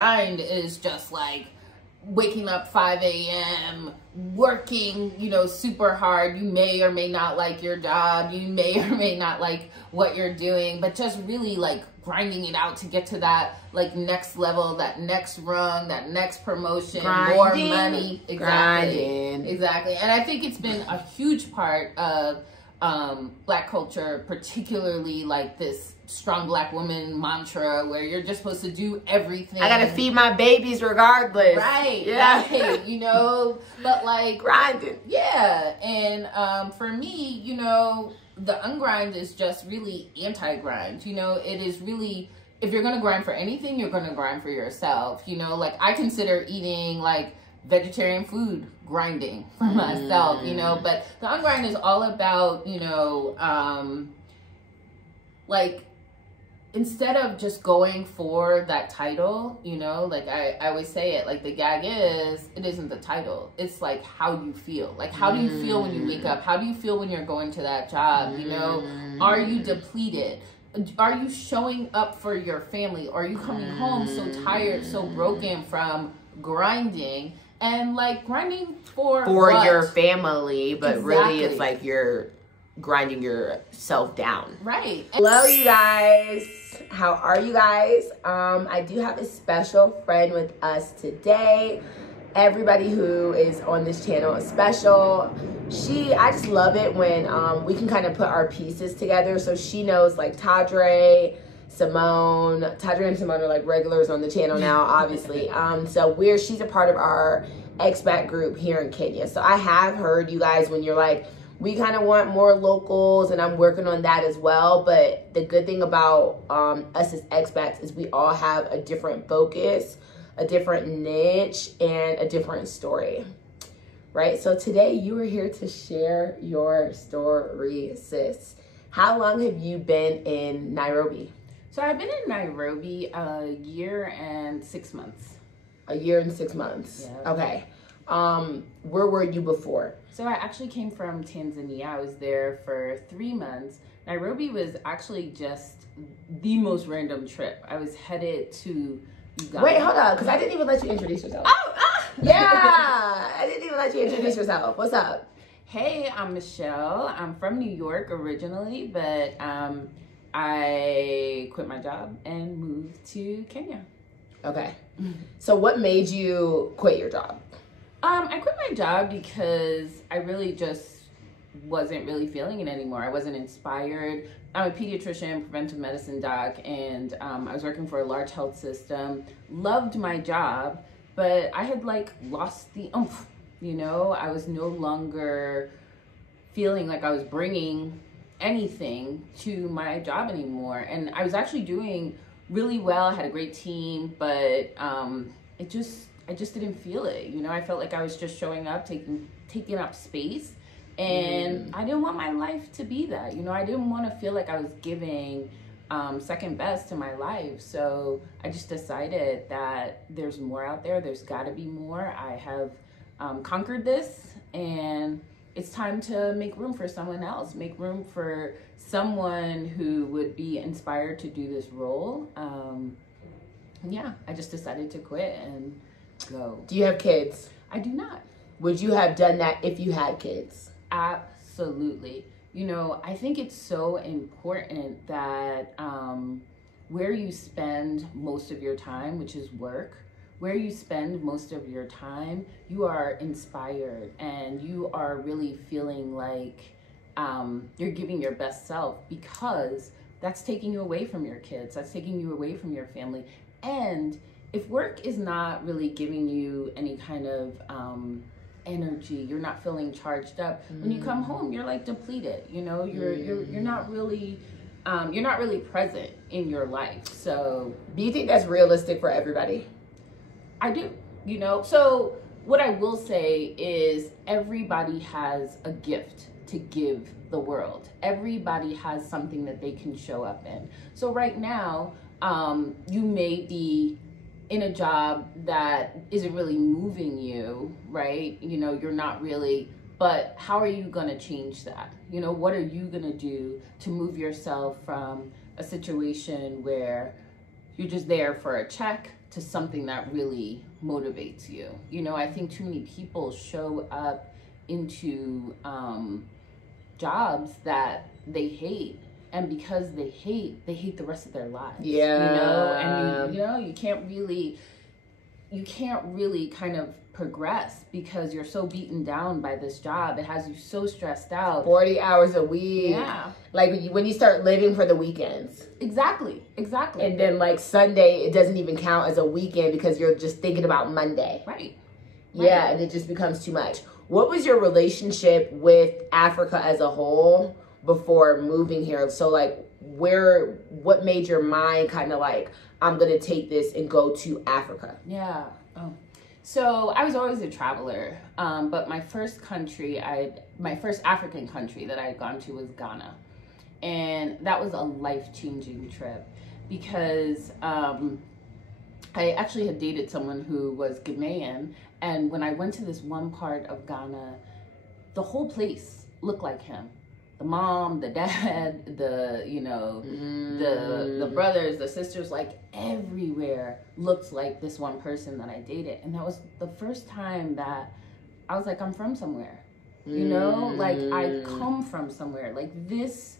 Grind is just like waking up 5 a.m., working, you know, super hard. You may or may not like your job. You may or may not like what you're doing, but just really like grinding it out to get to that like next level, that next rung, that next promotion, more money. Exactly. Grinding. Exactly. And I think it's been a huge part of Black culture, particularly like this strong Black woman mantra where you're just supposed to do everything. I gotta feed my babies regardless. Right. Yeah. Right, you know, but like grinding. Yeah. And for me, you know, the ungrind is just really anti-grind. You know, it is really, if you're gonna grind for anything, you're gonna grind for yourself. You know, like I consider eating like vegetarian food grinding for myself, you know, but the ungrind is all about, you know, like instead of just going for that title, you know, like I always say it, like the gag is, it isn't the title. It's like how you feel. Like how do you feel when you wake up? How do you feel when you're going to that job? You know, are you depleted? Are you showing up for your family? Are you coming home so tired, so broken from grinding? And like grinding for your family, but really it's like you're grinding yourself down. Right. Hello, you guys. How are you guys? I do have a special friend with us today. Everybody who is on this channel is special. I just love it when we can kind of put our pieces together. So she knows like Tadre and Simone are like regulars on the channel now, obviously. She's a part of our expat group here in Kenya. So I have heard you guys when you're like, we kind of want more locals, and I'm working on that as well. But the good thing about us as expats is we all have a different focus, a different niche, and a different story, right? So today you are here to share your story, sis. How long have you been in Nairobi? So I've been in Nairobi a year and 6 months. A year and 6 months. Yeah. Okay. Where were you before? So I actually came from Tanzania. I was there for 3 months. Nairobi was actually just the most random trip. I was headed to Uganda. Wait, hold on, because I didn't even let you introduce yourself. Yeah, I didn't even let you introduce yourself. What's up? Hey, I'm Michelle. I'm from New York originally, but I quit my job and moved to Kenya. Okay. So what made you quit your job? I quit my job because I really just wasn't really feeling it anymore. I wasn't inspired. I'm a pediatrician, preventive medicine doc, and I was working for a large health system. Loved my job, but I had like lost the oomph, you know? I was no longer feeling like I was bringing anything to my job anymore. And I was actually doing really well, had a great team, but I just didn't feel it. You know, I felt like I was just showing up, taking up space, and I didn't want my life to be that. You know, I didn't want to feel like I was giving second best to my life. So I just decided that there's more out there. There's got to be more. I have conquered this, and it's time to make room for someone else, make room for someone who would be inspired to do this role. Yeah, I just decided to quit and go. Do you have kids? I do not. Would you have done that if you had kids? Absolutely. You know, I think it's so important that where you spend most of your time, which is work, where you spend most of your time, you are inspired and you are really feeling like you're giving your best self, because that's taking you away from your kids, that's taking you away from your family. And if work is not really giving you any kind of energy, you're not feeling charged up, when you come home, you're like depleted, you know, you're not really present in your life. So do you think that's realistic for everybody? I do, you know. So what I will say is everybody has a gift to give the world. Everybody has something that they can show up in. So right now, you may be in a job that isn't really moving you, right? You know, you're not really, but how are you gonna change that? You know, what are you gonna do to move yourself from a situation where you're just there for a check to something that really motivates you. You know, I think too many people show up into jobs that they hate, and because they hate the rest of their lives. Yeah. You know, and you can't really kind of progress because you're so beaten down by this job. It has you so stressed out. 40 hours a week. Yeah. Like when you start living for the weekends. Exactly. And then like Sunday, it doesn't even count as a weekend because you're just thinking about Monday. Right. Yeah, and it just becomes too much. What was your relationship with Africa as a whole before moving here? So like what made your mind kind of like, I'm going to take this and go to Africa? Yeah. Oh. So I was always a traveler, but my first African country that I had gone to was Ghana. And that was a life-changing trip because I actually had dated someone who was Ghanaian. And when I went to this one part of Ghana, the whole place looked like him. The mom, the dad, the brothers, the sisters, like everywhere looked like this one person that I dated. And that was the first time that I was like, I'm from somewhere, you know, like I come from somewhere. Like this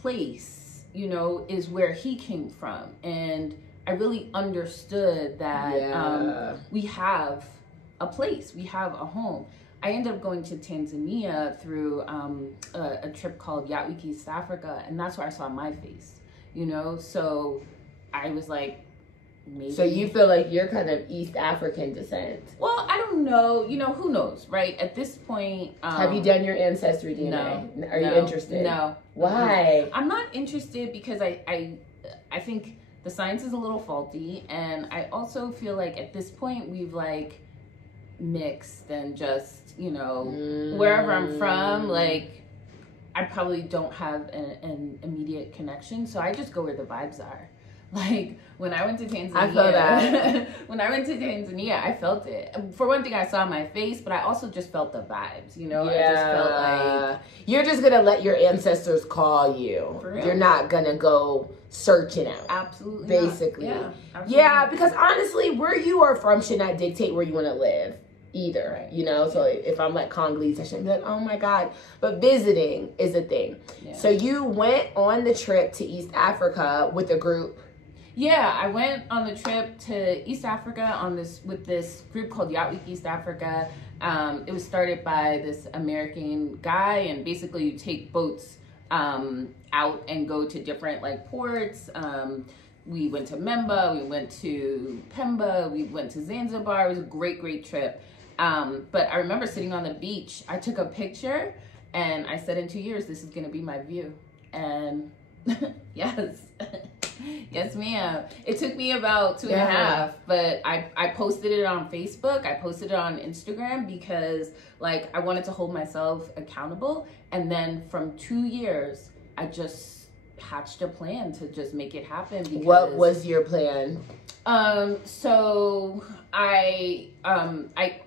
place, you know, is where he came from. And I really understood that we have a place, we have a home. I ended up going to Tanzania through a trip called East Africa, and that's where I saw my face, you know? So I was like, maybe. So you feel like you're kind of East African descent? Well, I don't know. You know, who knows, right? At this point... have you done your ancestry DNA? No. Are you interested? No. Why? I'm not interested because I think the science is a little faulty, and I also feel like at this point we've like mixed and just, you know, wherever I'm from, like I probably don't have an immediate connection, so I just go where the vibes are. Like when I went to Tanzania, I feel that. When I went to Tanzania, I felt it. For one thing, I saw my face, but I also just felt the vibes, you know? Yeah. I just felt like... You're just going to let your ancestors call you. For real. You're not going to go searching out. Absolutely basically. Yeah, absolutely. Yeah, because honestly, where you are from should not dictate where you want to live either, right. You know? So if I'm like Congolese, I shouldn't be like, oh my God. But visiting is a thing. Yeah. So you went on the trip to East Africa with a group. Yeah, I went on the trip to East Africa with this group called East Africa. It was started by this American guy, and basically you take boats out and go to different like ports. We went to Memba, we went to Pemba, we went to Zanzibar. It was a great, great trip. But I remember sitting on the beach. I took a picture and I said, in 2 years, this is going to be my view. And yes. Yes, ma'am. It took me about 2.5, but I posted it on Facebook. I posted it on Instagram because like I wanted to hold myself accountable. And then from 2 years, I just hatched a plan to just make it happen. Because, what was your plan? So I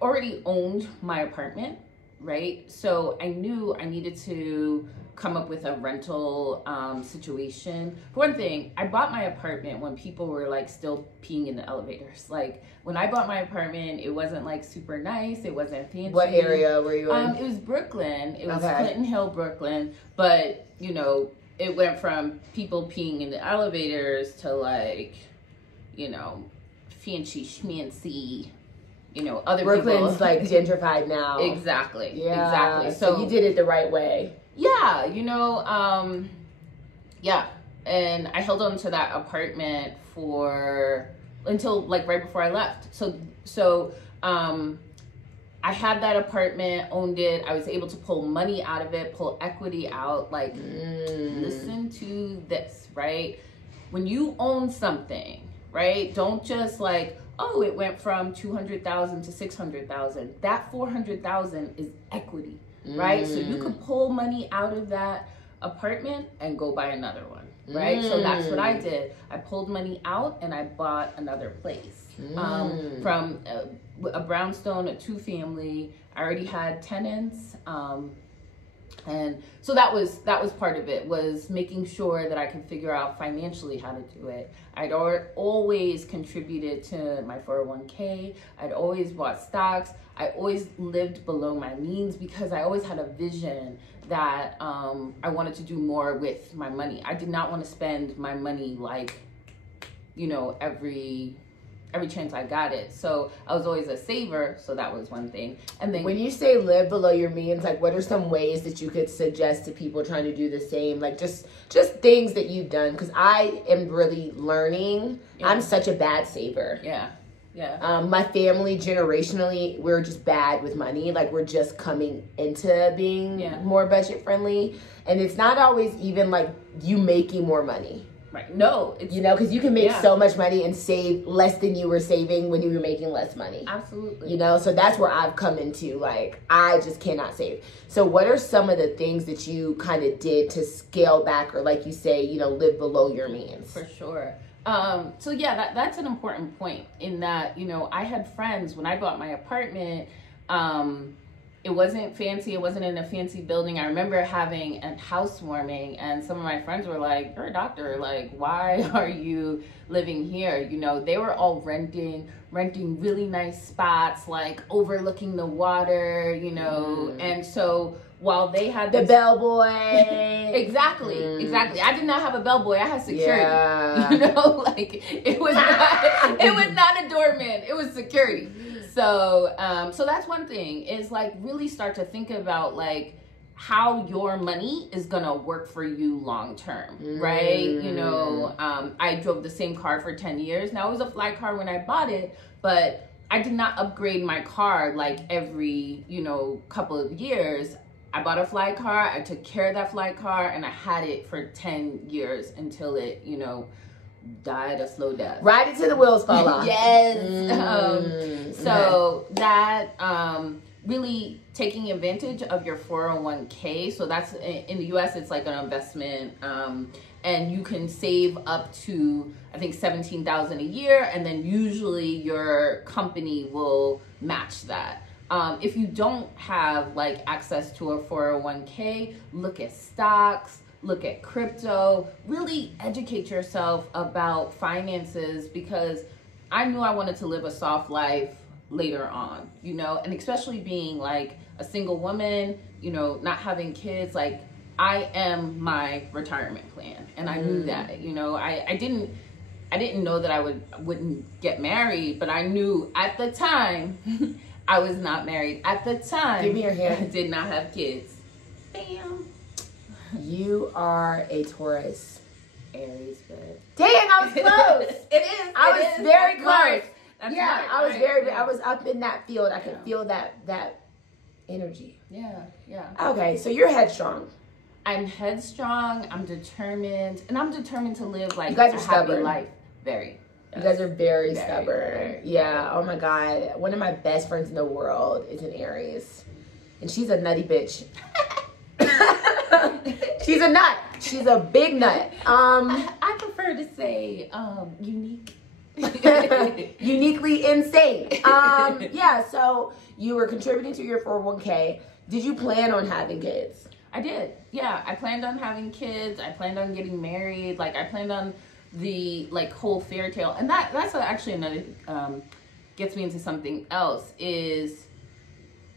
already owned my apartment, right? So I knew I needed to come up with a rental situation. For one thing, I bought my apartment when people were like still peeing in the elevators. Like when I bought my apartment, it wasn't like super nice. It wasn't fancy. What area were you in? It was Brooklyn. It was Clinton Hill, Brooklyn. But you know, it went from people peeing in the elevators to like, you know, fancy schmancy, you know, other Brooklyn's people. like gentrified now. Exactly. Yeah. Exactly. So you did it the right way. Yeah, you know, yeah. And I held on to that apartment until like right before I left. So I had that apartment, owned it. I was able to pull money out of it, pull equity out. Like, listen to this, right? When you own something, right? Don't just like, oh, it went from 200,000 to 600,000. That 400,000 is equity. Right? So you could pull money out of that apartment and go buy another one, right? So that's what I did. I pulled money out and I bought another place from a brownstone, a 2-family. I already had tenants. And so that was part of it, was making sure that I could figure out financially how to do it. I'd always contributed to my 401k. I'd always bought stocks. I always lived below my means because I always had a vision that I wanted to do more with my money. I did not want to spend my money like, you know, every chance I got it. So I was always a saver. So that was one thing. And then when you say live below your means, like what are some ways that you could suggest to people trying to do the same? Like just things that you've done. Cause I am really learning. Yeah. I'm such a bad saver. Yeah. Yeah. My family generationally, we're just bad with money. Like we're just coming into being more budget friendly. And it's not always even like you making more money. Right. No, it's, you know, because you can make so much money and save less than you were saving when you were making less money. Absolutely. You know, so that's where I've come into, like, I just cannot save. So what are some of the things that you kind of did to scale back, or like you say, you know, live below your means? For sure. So yeah, that's an important point in that, you know, I had friends when I bought my apartment, it wasn't fancy. It wasn't in a fancy building. I remember having a housewarming and some of my friends were like, you're a doctor. Like, why are you living here? You know, they were all renting really nice spots, like overlooking the water, you know. And so while they had the bellboy. Exactly. I did not have a bellboy. I had security. Yeah. You know, like it was not a doorman. It was security. So, so that's one thing, is like really start to think about like how your money is gonna work for you long term, right? You know, I drove the same car for 10 years. Now it was a fly car when I bought it, but I did not upgrade my car like every, you know, couple of years. I bought a fly car, I took care of that fly car, and I had it for 10 years until it, you know, died a slow death. Right into the wheels fall off. Yes. So that really taking advantage of your 401k. So that's in the US, it's like an investment, and you can save up to I think $17,000 a year, and then usually your company will match that. If you don't have like access to a 401k, look at stocks. Look at crypto, really educate yourself about finances, because I knew I wanted to live a soft life later on, you know, and especially being like a single woman, you know, not having kids, like I am my retirement plan. And I knew that, you know, I didn't know that I wouldn't get married, but I knew at the time I was not married. At the time, give me your hand. I did not have kids. Bam. You are a Taurus. Aries, but dang, I was close. I was very close. Yeah, I was I was up in that field. I could feel that energy. Yeah. Okay, so you're headstrong. I'm headstrong. I'm determined, and I'm determined to live like you guys are a stubborn. happy life. Very. You guys are very stubborn. Yeah. Oh my God. One of my best friends in the world is an Aries, and she's a nutty bitch. She's a nut. She's a big nut. I prefer to say unique. Uniquely insane. Yeah, so you were contributing to your 401k. Did you plan on having kids? I did. Yeah, I planned on having kids. I planned on getting married. Like I planned on the like whole fairy tale. And that's actually another gets me into something else, is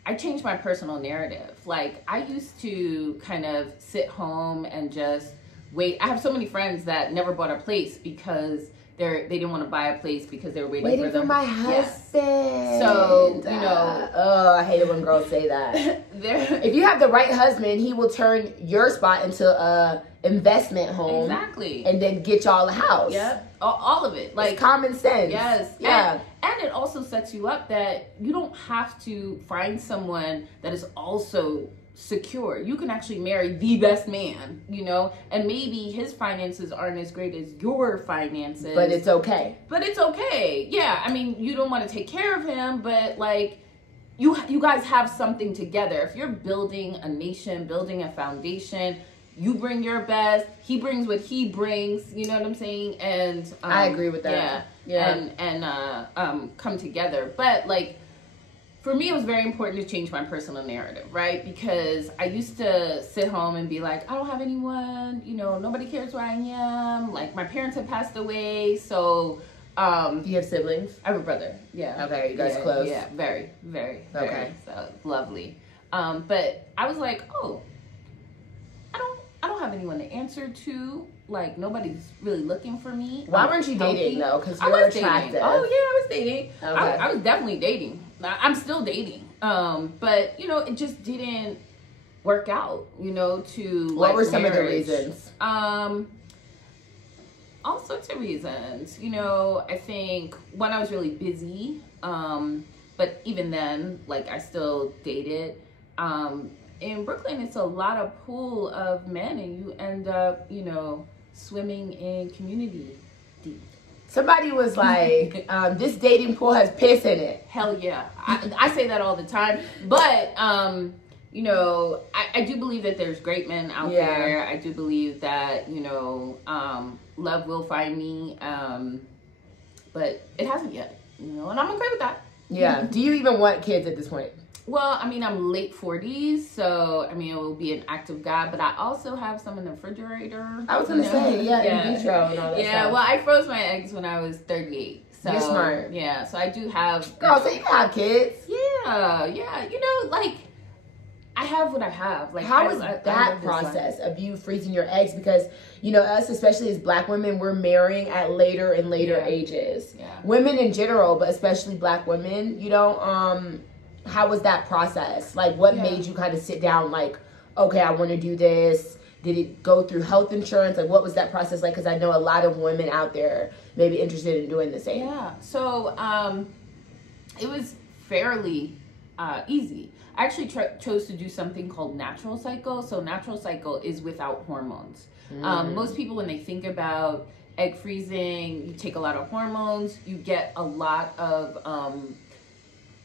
I changed my personal narrative. Like I used to kind of sit home and just wait. I have so many friends that never bought a place because they didn't want to buy a place because they were waiting for my husband. Yeah. So, you know. Oh, I hate it when girls say that. If you have the right husband, he will turn your spot into a investment home. Exactly. And then get y'all a house. Yep. All of it. Like it's common sense. Yes. Yeah. And it also sets you up that you don't have to find someone that is also secure. You can actually marry the best man, you know, and maybe his finances aren't as great as your finances. But it's okay. Yeah. I mean, you don't want to take care of him, but like you guys have something together. If you're building a nation, building a foundation, you bring your best, he brings what he brings, you know what I'm saying? And I agree with that. Yeah. And come together. But like for me, it was very important to change my personal narrative, right? Because I used to sit home and be like, I don't have anyone, you know, nobody cares where I am. Like, my parents have passed away, so... Do you have siblings? I have a brother, yeah. Okay, you guys close? Yeah, very, very, okay. very, so lovely. But I was like, oh, I don't have anyone to answer to. Like, nobody's really looking for me. Why weren't you dating, though? Because you're attractive. Oh, yeah, I was dating. Okay. I was definitely dating. I'm still dating. But, you know, it just didn't work out, you know, to, what like, were some marriage. of the reasons? All sorts of reasons. You know, I think when I was really busy, but even then, like, I still dated. In Brooklyn, it's a lot of pool of men, and you end up, you know, swimming in community deep. Somebody was like, this dating pool has piss in it. Hell yeah. I say that all the time. But, you know, I do believe that there's great men out there. I do believe that, you know, love will find me. But it hasn't yet, you know, and I'm okay with that. Yeah. Do you even want kids at this point? Well, I mean, I'm late 40s, so, I mean, it will be an act of God, but I also have some in the refrigerator. I was going to say, in vitro and all that stuff. Yeah, well, I froze my eggs when I was 38. So, you're smart. Yeah, so I do have... Girl, so you can have kids. Yeah, you know, like, I have what I have. Like, how was that process of you freezing your eggs? Because, you know, us, especially as Black women, we're marrying at later and later ages. Yeah. Women in general, but especially Black women, you know, how was that process? Like, what made you kind of sit down, like, okay, I want to do this? Did it go through health insurance? Like, what was that process like? Because I know a lot of women out there may be interested in doing the same. Yeah, so it was fairly easy. I actually chose to do something called natural cycle. So natural cycle is without hormones. Most people, when they think about egg freezing, you take a lot of hormones, you get a lot of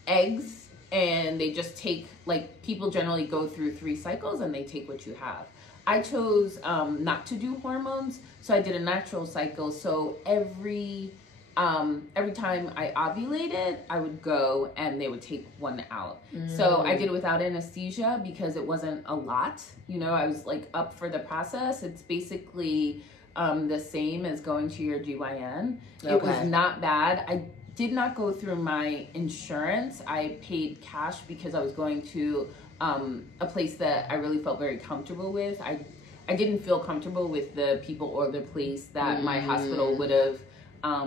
eggs, and they just take, like, people generally go through 3 cycles and they take what you have. I chose not to do hormones, so I did a natural cycle. So every time I ovulated, I would go and they would take one out. So I did it without anesthesia because it wasn't a lot. You know, I was, like, up for the process. It's basically the same as going to your GYN. Okay. It was not bad. I did not go through my insurance. I paid cash because I was going to a place that I really felt very comfortable with. I didn't feel comfortable with the people or the place that my hospital would have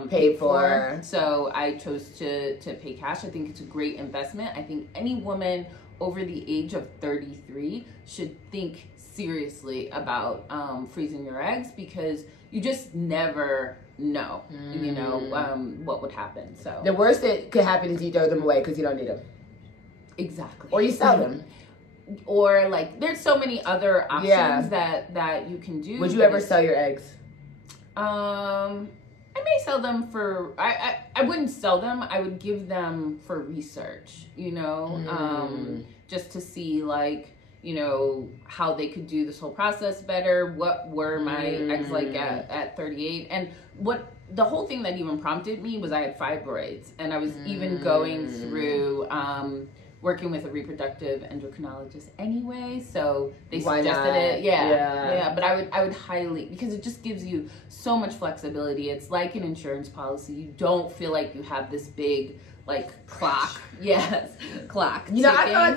paid for. So I chose to pay cash. I think it's a great investment. I think any woman over the age of 33 should think seriously about freezing your eggs, because you just never know, you know, what would happen. So the worst that could happen is you throw them away because you don't need them. Exactly. Or you sell them. Or, like, there's so many other options that you can do. Would you ever sell your eggs? I may sell them for, I wouldn't sell them. I would give them for research, you know, just to see, like, you know, how they could do this whole process better. What were my eggs like at 38? And what the whole thing that even prompted me was I had fibroids, and I was even going through working with a reproductive endocrinologist anyway, so they suggested it. Yeah. But I would highly, because it just gives you so much flexibility. It's like an insurance policy. You don't feel like you have this big, like, clock. Clock. You know, I feel like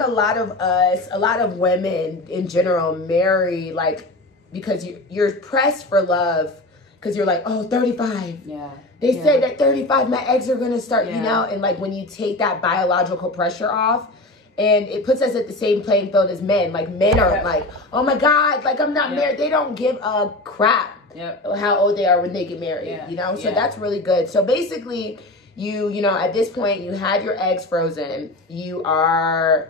a lot of women in general marry, like, because you're pressed for love, because you're like, oh, 35. Yeah. They say that 35, my eggs are going to start, you know, and, like, when you take that biological pressure off, and it puts us at the same playing field as men. Like, men are like, oh my God, like, I'm not married. They don't give a crap how old they are when they get married, you know? So that's really good. So basically, you know, at this point, you had your eggs frozen. You are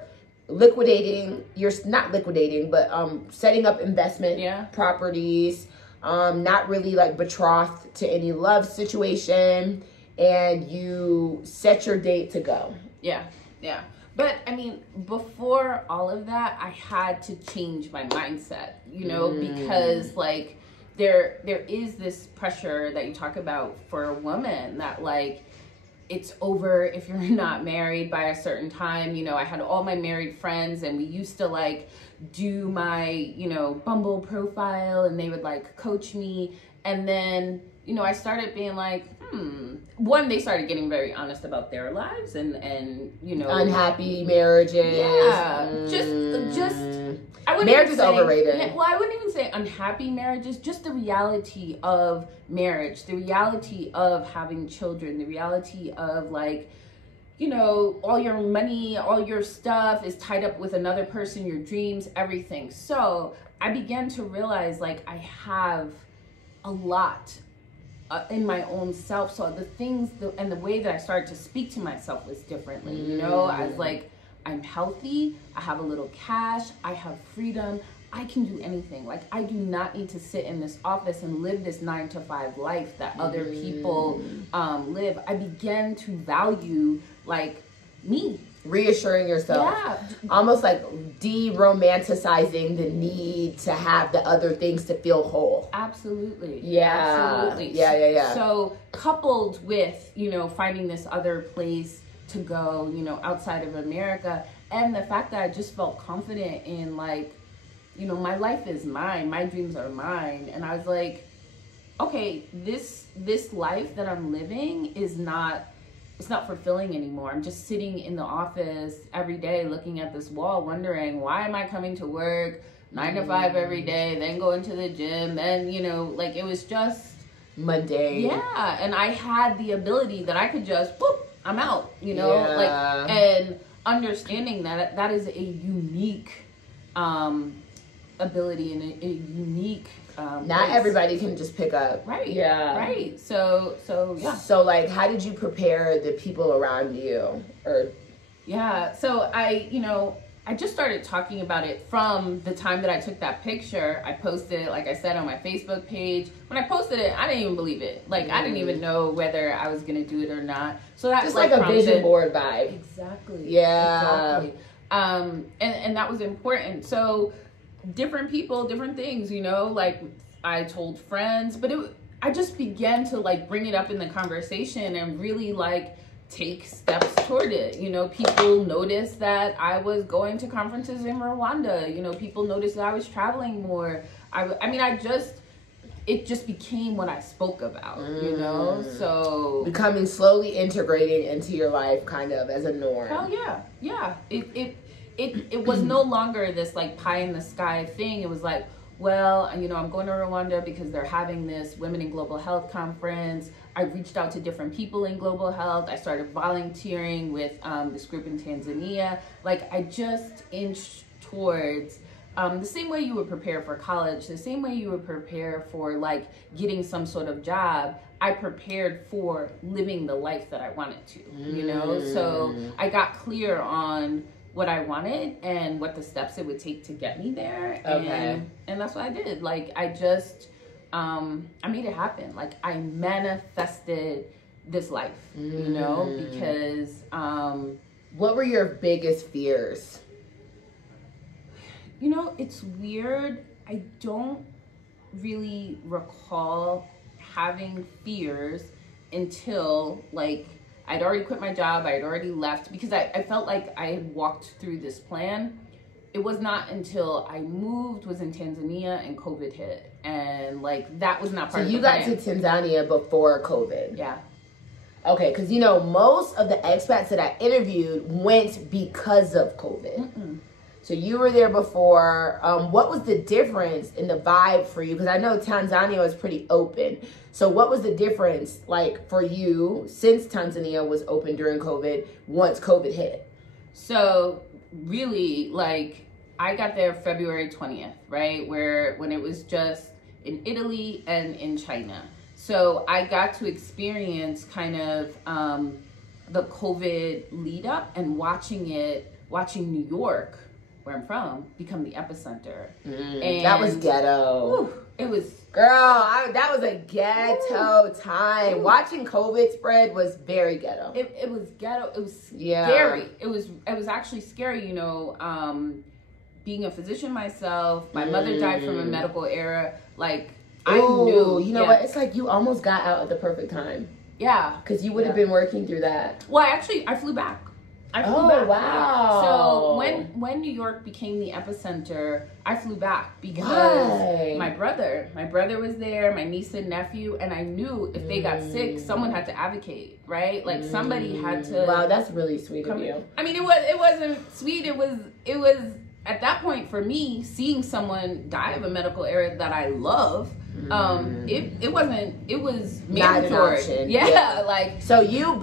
liquidating, you're not liquidating, but setting up investment properties, not really, like, betrothed to any love situation, and you set your date to go. Yeah. But, I mean, before all of that, I had to change my mindset, you know, because, like, there is this pressure that you talk about for a woman that, like, it's over if you're not married by a certain time. You know, I had all my married friends, and we used to like do my, you know, Bumble profile, and they would like coach me. And then, you know, I started being like, one, they started getting very honest about their lives and you know, unhappy marriages. Yeah, just I wouldn't marriage even is say, overrated. Yeah, well, I wouldn't even say unhappy marriages, just the reality of marriage, the reality of having children, the reality of like, you know, all your money, all your stuff is tied up with another person, your dreams, everything. So I began to realize like I have a lot in my own self. So the things and the way that I started to speak to myself was differently. You know, I was like, I'm healthy, I have a little cash, I have freedom, I can do anything. Like, I do not need to sit in this office and live this 9-to-5 life that other people live. I began to value like me. Reassuring yourself. Yeah. Almost like de-romanticizing the need to have the other things to feel whole. Absolutely. Yeah. Absolutely. Yeah. So coupled with, you know, finding this other place to go, you know, outside of America, and the fact that I just felt confident in like, you know, my life is mine, my dreams are mine. And I was like, okay, this life that I'm living is not, it's not fulfilling anymore. I'm just sitting in the office every day looking at this wall wondering, why am I coming to work 9 to 5 every day, then go into the gym, then, you know, like it was just mundane. Yeah. And I had the ability that I could just whoop, I'm out, you know, like, and understanding that that is a unique ability and a unique not place. Everybody can just pick up. Right. Yeah. Right. So yeah. So like, how did you prepare the people around you? Or yeah. So I just started talking about it from the time that I took that picture. I posted it, like I said, on my Facebook page. When I posted it, I didn't even believe it. Like, I didn't even know whether I was going to do it or not. So that just like a vision board vibe. Exactly. Yeah. Exactly. And that was important. So different people, different things, you know, like I told friends, but I just began to like bring it up in the conversation and really like take steps toward it. You know, people noticed that I was going to conferences in Rwanda. You know, people noticed that I was traveling more. It just became what I spoke about, you know? So becoming slowly integrating into your life kind of as a norm. Hell yeah. Yeah. It was no longer this like pie in the sky thing. It was like, well, you know, I'm going to Rwanda because they're having this Women in Global Health conference. I reached out to different people in global health. I started volunteering with this group in Tanzania. Like, I just inched towards the same way you would prepare for college, the same way you would prepare for like getting some sort of job. I prepared for living the life that I wanted to, you know? So I got clear on what I wanted and what the steps it would take to get me there. Okay. And that's what I did. Like, I just, I made it happen. Like, I manifested this life, you know, because, what were your biggest fears? You know, it's weird. I don't really recall having fears until like I'd already quit my job. I had already left because I felt like I had walked through this plan. It was not until I moved, was in Tanzania, and COVID hit. And like, that was not part of the plan. So you got to Tanzania before COVID? Yeah. Okay, because you know, most of the expats that I interviewed went because of COVID. So you were there before. What was the difference in the vibe for you? Because I know Tanzania was pretty open. So what was the difference like for you since Tanzania was open during COVID once COVID hit? So really, like, I got there February 20th, right? When it was just in Italy and in China. So I got to experience kind of the COVID lead up and watching New York, where I'm from, become the epicenter. And that was ghetto. Whew, it was, girl, that was a ghetto time. Watching COVID spread was very ghetto. It was ghetto. It was scary. It was actually scary, you know, being a physician myself. My mother died from a medical era. Like, I knew. You know what? It's like you almost got out at the perfect time. Yeah. Because you would have been working through that. Well, I flew back. I flew back. Wow. So when New York became the epicenter, I flew back because my brother was there, my niece and nephew, and I knew if they got sick, someone had to advocate, right? Like somebody had to. Wow, that's really sweet of you. I mean, it wasn't sweet. It was at that point for me, seeing someone die of a medical error that I love. It was mandatory. Not an option. Yeah, like so you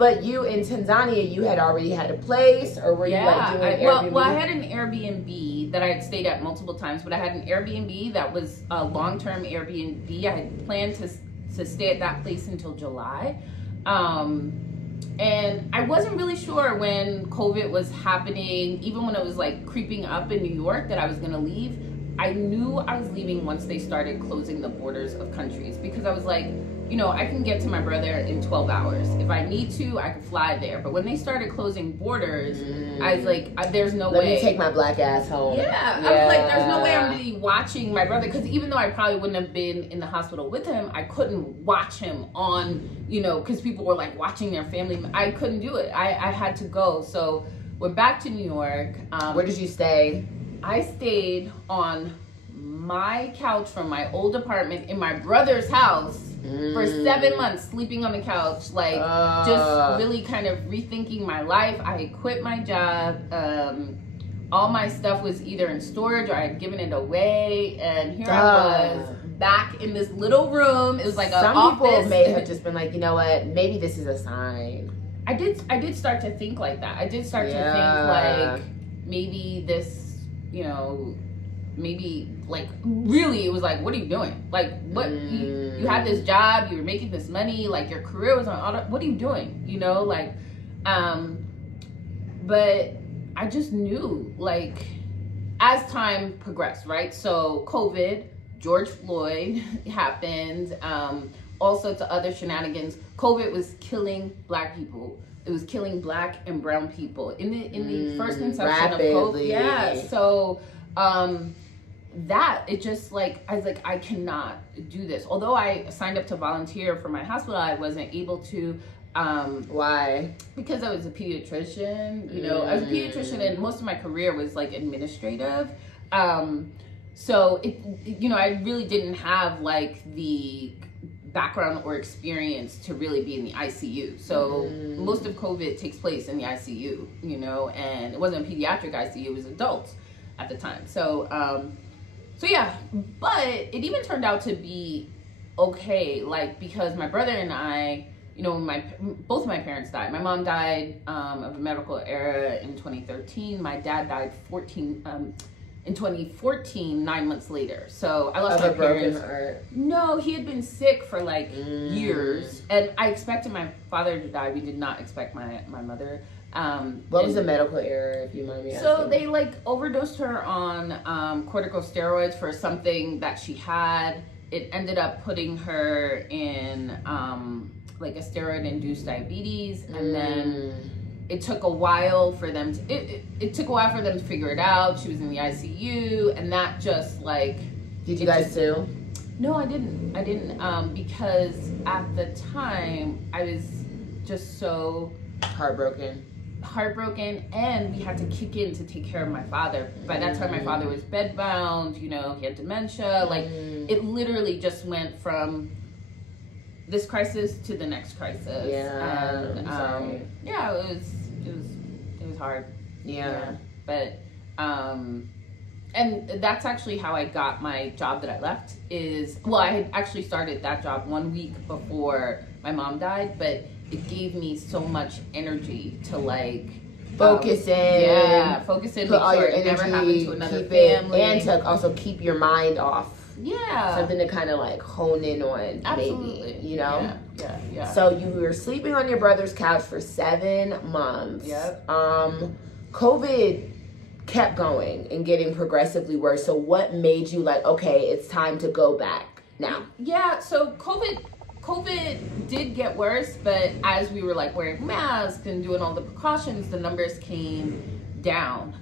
in Tanzania, you had already had a place, or were you like doing Airbnb? Well, I had an Airbnb that I had stayed at multiple times, but I had an Airbnb that was a long-term Airbnb. I had planned to stay at that place until July, and I wasn't really sure when COVID was happening, even when it was like creeping up in New York, that I was going to leave. I knew I was leaving once they started closing the borders of countries, because I was like, I can get to my brother in 12 hours. If I need to, I could fly there. But when they started closing borders, I was like, there's no way. Let me take my black ass home. Yeah. I was like, there's no way I'm really watching my brother. Because even though I probably wouldn't have been in the hospital with him, I couldn't watch him on, because people were like watching their family. I couldn't do it. I had to go. So we're back to New York. Where did you stay? I stayed on my couch from my old apartment in my brother's house for 7 months, sleeping on the couch, just really kind of rethinking my life. I had quit my job. All my stuff was either in storage or I had given it away, and here I was back in this little room. It was like an office. Some people may have just been like, you know what, maybe this is a sign. I did start to think like that. I did start to think like maybe this, maybe like really it was like, what are you doing? Like what you had this job, you were making this money, like your career was on auto, what are you doing? But I just knew, like, as time progressed, right? So COVID, George Floyd happened, all sorts of other shenanigans. COVID was killing Black people. It was killing Black and brown people in the first inception of COVID. Yeah. So that it just like I was like, I cannot do this. Although I signed up to volunteer for my hospital, I wasn't able to. Why? Because I was a pediatrician. I was a pediatrician, and most of my career was like administrative. So I really didn't have like the background or experience to really be in the ICU. So most of COVID takes place in the ICU, and it wasn't a pediatric ICU, it was adults at the time. So yeah, but it even turned out to be okay, like, because my brother and I, both of my parents died. My mom died of a medical error in 2013. My dad died in 2014, 9 months later. So I lost my parents. Broken heart. No, he had been sick for like years, and I expected my father to die. We did not expect my mother. What was the medical error, if you mind me asking? So they like overdosed her on corticosteroids for something that she had. It ended up putting her in like a steroid-induced diabetes, and then it took a while for them to it took a while for them to figure it out. She was in the ICU, and that just like. Did you guys sue? No, I didn't. Because at the time I was just so heartbroken, and we had to kick in to take care of my father. By that time, my father was bedbound. He had dementia. Like it literally just went from this crisis to the next crisis. Yeah, and yeah, it was hard. Yeah. But and that's actually how I got my job that I left. I had actually started that job 1 week before my mom died, but it gave me so much energy to like focus in, put all your energy, never happen to another family, and to also keep your mind off. Yeah, something to kind of like hone in on. Absolutely. Maybe Yeah. So you were sleeping on your brother's couch for 7 months. Yep. COVID kept going and getting progressively worse. So what made you like, okay, it's time to go back now? Yeah. So COVID did get worse, but as we were like wearing masks and doing all the precautions, the numbers came down.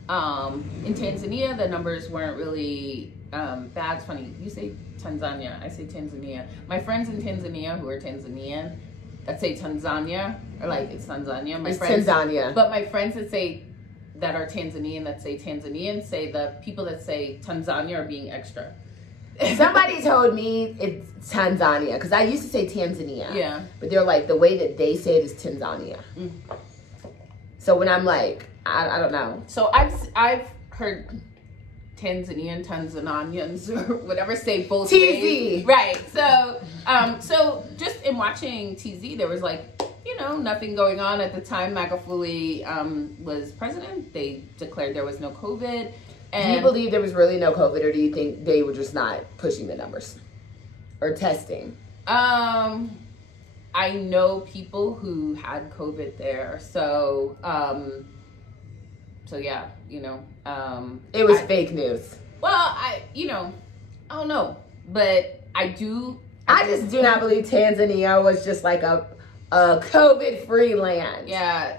In Tanzania, the numbers weren't really bad. It's funny, you say Tanzania, I say Tanzania. My friends in Tanzania who are Tanzanian, that say Tanzania, or like it's Tanzania. It's Tanzania. But my friends that are Tanzanian that say Tanzanian say the people that say Tanzania are being extra. Somebody told me it's Tanzania because I used to say Tanzania. Yeah. But they're like, the way that they say it is Tanzania. Mm. So when I'm like, I don't know. So I've heard Tanzanians or whatever say both ways. Right. So so just in watching TZ, there was like, nothing going on at the time Magufuli was president. They declared there was no COVID. And do you believe there was really no COVID, or do you think they were just not pushing the numbers or testing? I know people who had COVID there, so yeah, it was fake news. Well, I don't know, but I just do not believe Tanzania was just like a COVID-free land. Yeah.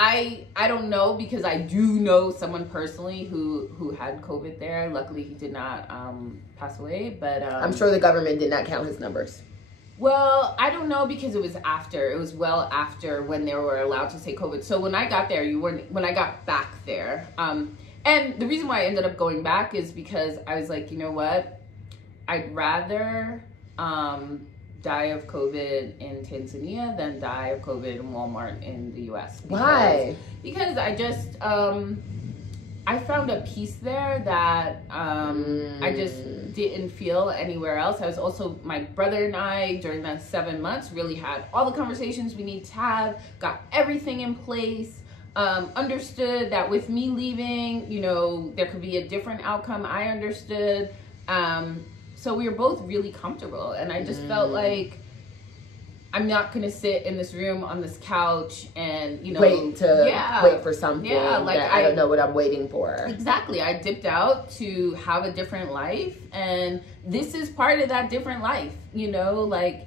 I don't know, because I do know someone personally who had COVID there. Luckily, he did not pass away, but I'm sure the government did not count his numbers. Well, I don't know, because it was well after when they were allowed to say COVID. So when I got there, when I got back there, and the reason why I ended up going back is because I was like, you know what, I'd rather die of COVID in Tanzania than die of COVID in Walmart in the US. Why? Because I just I found a peace there that I just didn't feel anywhere else. I was also, my brother and I, during that 7 months, really had all the conversations we need to have, got everything in place, understood that with me leaving, there could be a different outcome. I understood. So we were both really comfortable, and I just felt like I'm not gonna sit in this room on this couch and wait for something. Yeah, like I don't know what I'm waiting for. Exactly. I dipped out to have a different life, and this is part of that different life. Like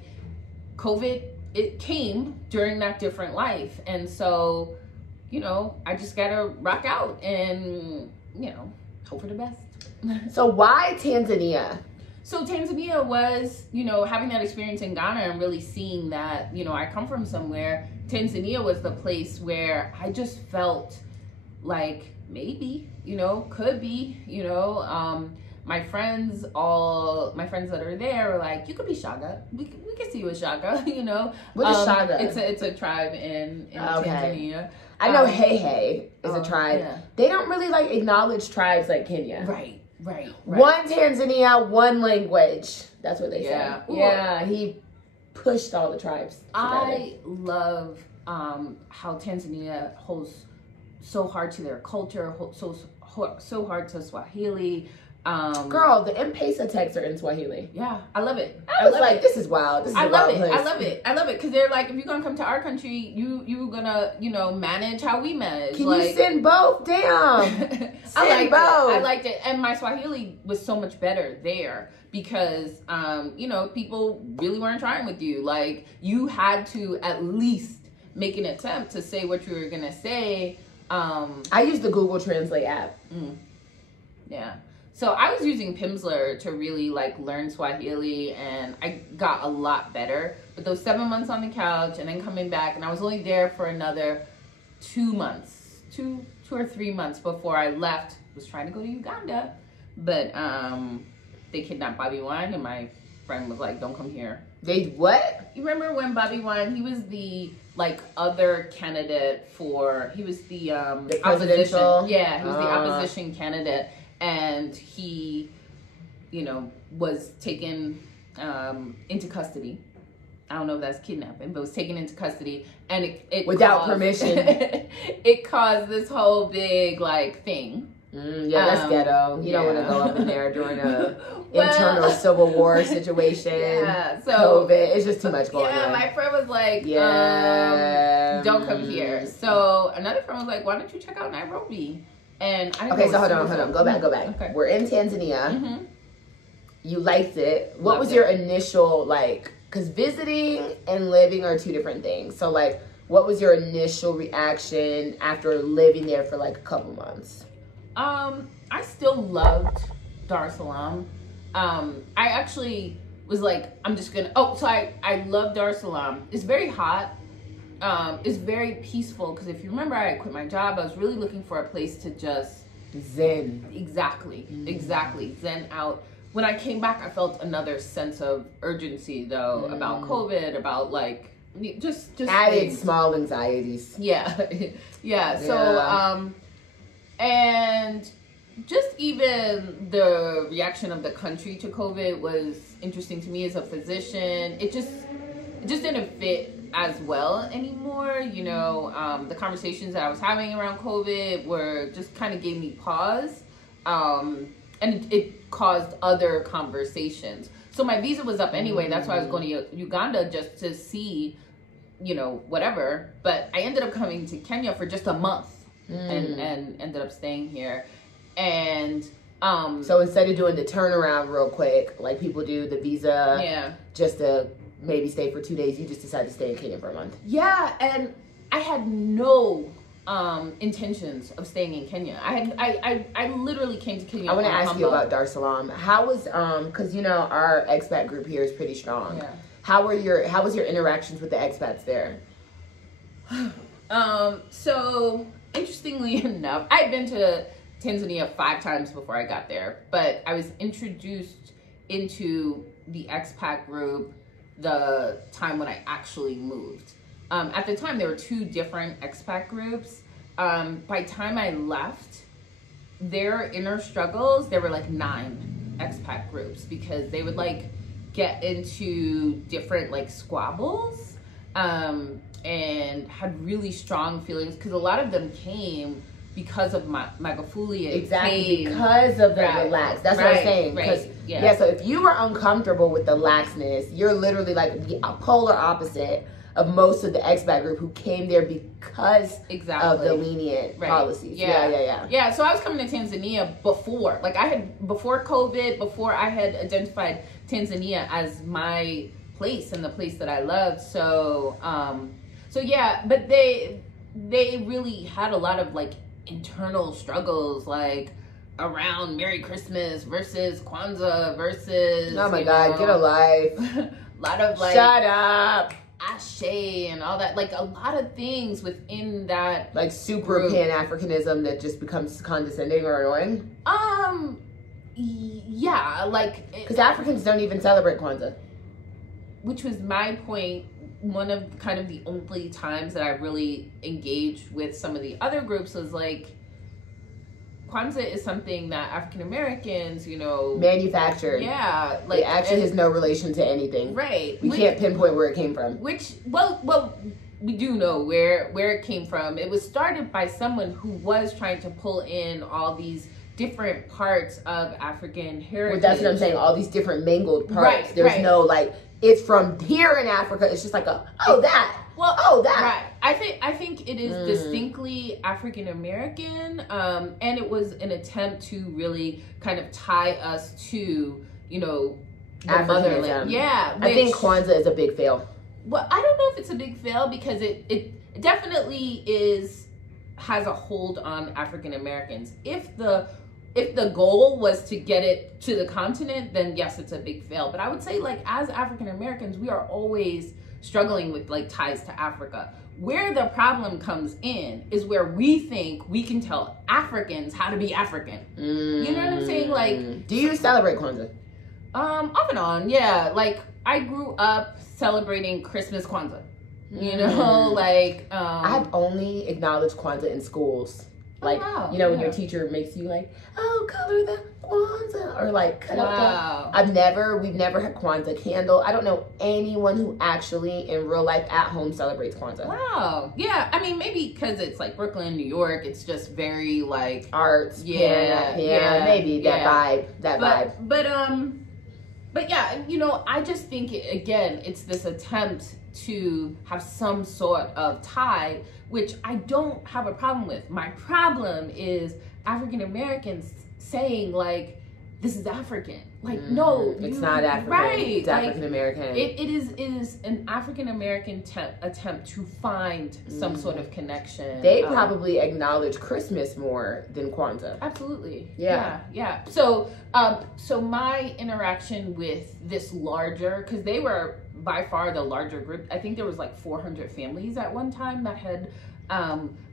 COVID, it came during that different life, and so I just gotta rock out and hope for the best. So why Tanzania? So Tanzania was, having that experience in Ghana and really seeing that, I come from somewhere. Tanzania was the place where I just felt like maybe, could be, my friends that are there are like, you could be Shaga. We can see you as Shaga, What is Shaga? It's a tribe in Tanzania. I know Hey is a tribe. Yeah. They don't really acknowledge tribes like Kenya. Right. One Tanzania, one language. That's what they say. Ooh. Yeah, he pushed all the tribes together. I love how Tanzania holds so hard to their culture, so hard to Swahili. Girl, the M-Pesa texts are in Swahili. Yeah, I love it. I was like, this is wild. This is I love it. Place. I love it. Because they're like, if you're gonna come to our country, you gonna manage how we manage. Can you send both? Damn. I liked it, and my Swahili was so much better there because people really weren't trying with you. Like, you had to at least make an attempt to say what you were gonna say. I use the Google Translate app. Yeah. So I was using Pimsleur to really learn Swahili, and I got a lot better. But those 7 months on the couch and then coming back, and I was only there for another 2 months, two or 3 months before I left. Was trying to go to Uganda, but they kidnapped Bobby Wine, and my friend was like, "Don't come here." They what? You remember when Bobby Wine? He was the other candidate for. He was the opposition. Yeah, he was the opposition candidate. And he, was taken into custody. I don't know if that's kidnapping, but was taken into custody, and it without permission. It caused this whole big thing. Yeah, that's ghetto. You don't want to go up in there during a internal civil war situation. Yeah, so COVID. It's just too much going on. Yeah, my friend was like, don't come here. So another friend was like, why don't you check out Nairobi? And I so hold on. Go back. Okay. We're in Tanzania. Mm-hmm. You liked it. What was your initial, because visiting and living are two different things. So, what was your initial reaction after living there for, a couple months? I still loved Dar es Salaam. I actually was like, I'm just gonna, so I love Dar es Salaam. It's very hot. It's very peaceful, because if you remember, I quit my job. I was really looking for a place to just zen. Exactly, zen out. When I came back, I felt another sense of urgency, though, about COVID, about like just added things. Small anxieties. Yeah. So and just even the reaction of the country to COVID was interesting to me as a physician. It just didn't fit as well anymore. The conversations that I was having around COVID were just kind of gave me pause. And it caused other conversations. So my visa was up anyway. That's why I was going to Uganda, just to see, whatever. But I ended up coming to Kenya for just a month and ended up staying here. And so instead of doing the turnaround real quick, like people do the visa, just to maybe stay for 2 days, you just decided to stay in Kenya for a month. Yeah, and I had no intentions of staying in Kenya. I literally came to Kenya. I want to ask you about Dar es Salaam. How was because our expat group here is pretty strong. Yeah. How was your interactions with the expats there? So interestingly enough, I'd been to Tanzania 5 times before I got there, but I was introduced into the expat group the time when I actually moved. At the time, there were 2 different expat groups. By the time I left, their inner struggles, there were like 9 expat groups, because they would like get into different like squabbles and had really strong feelings, because a lot of them came because of Magufuli. Exactly, because of the relax. That's what I'm saying. So if you were uncomfortable with the laxness, you're literally like the polar opposite of most of the expat group who came there because of the lenient policies. Yeah. So I was coming to Tanzania before COVID, before I had identified Tanzania as my place and the place that I loved. So but they really had a lot of like internal struggles, like around Merry Christmas versus Kwanzaa versus, oh my God, get a life. A lot of like, shut up, Ashe and all that, like a lot of things within that like super Pan-Africanism that just becomes condescending or annoying. Yeah, like, because Africans don't even celebrate Kwanzaa, which was my point. One of kind of the only times that I really engaged with some of the other groups was like, Kwanzaa is something that African Americans, manufactured. Yeah, like it actually has no relation to anything. Right. We can't pinpoint where it came from. Which, well, we do know where it came from. It was started by someone who was trying to pull in all these different parts of African heritage. Well, that's what I'm saying. All these different mangled parts. There's no like, it's from here in Africa. It's just like that. Right. I think it is distinctly African American, and it was an attempt to really kind of tie us to, the motherland. Yeah. I think Kwanzaa is a big fail. Well, I don't know if it's a big fail, because it definitely has a hold on African Americans. If the goal was to get it to the continent, then yes, it's a big fail. But I would say, like, as African Americans, we are always struggling with like ties to Africa. Where the problem comes in is where we think we can tell Africans how to be African. You know what I'm saying? Like, do you celebrate Kwanzaa? Off and on, yeah. Like, I grew up celebrating Christmas Kwanzaa. Like I've only acknowledged Kwanzaa in schools. Like, when your teacher makes you like, color the Kwanzaa, or like cut out we've never had Kwanzaa candle. I don't know anyone who actually in real life at home celebrates Kwanzaa. Wow. Yeah. I mean, maybe because it's like Brooklyn, New York, it's just very like arts. Maybe that vibe. But yeah, I just think it's this attempt to have some sort of tie, which I don't have a problem with. My problem is African Americans saying like, this is African. Like, no, it's not African. Right. It's African American. It is an African American attempt to find some sort of connection. They probably acknowledge Christmas more than Kwanzaa. Absolutely. Yeah. So, so my interaction with this larger, because they were by far the larger group. I think there was like 400 families at one time that had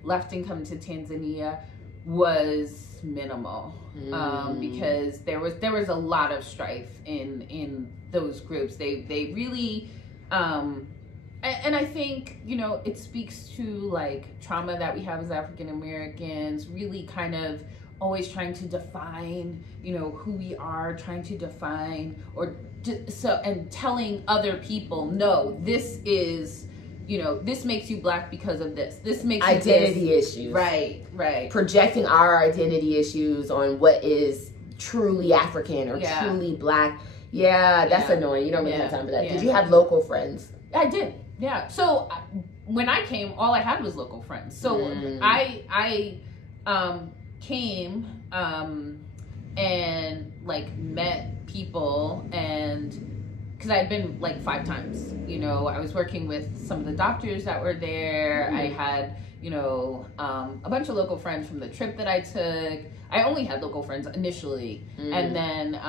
left and come to Tanzania, was minimal, because there was a lot of strife in those groups. They really and I think, you know, it speaks to like trauma that we have as African Americans, really kind of always trying to define, you know, who we are, trying to define and telling other people, no, this is, you know, this makes you Black because of this. This makes you identity issues. Right. Projecting our identity issues on what is truly African or truly Black. Yeah, that's annoying. You don't really have time for that. Did you have local friends? I did. Yeah. So when I came, all I had was local friends. So I came and like met people, and because I had been like 5 times, you know, I was working with some of the doctors that were there. I had, you know, a bunch of local friends from the trip that I took. I only had local friends initially, and then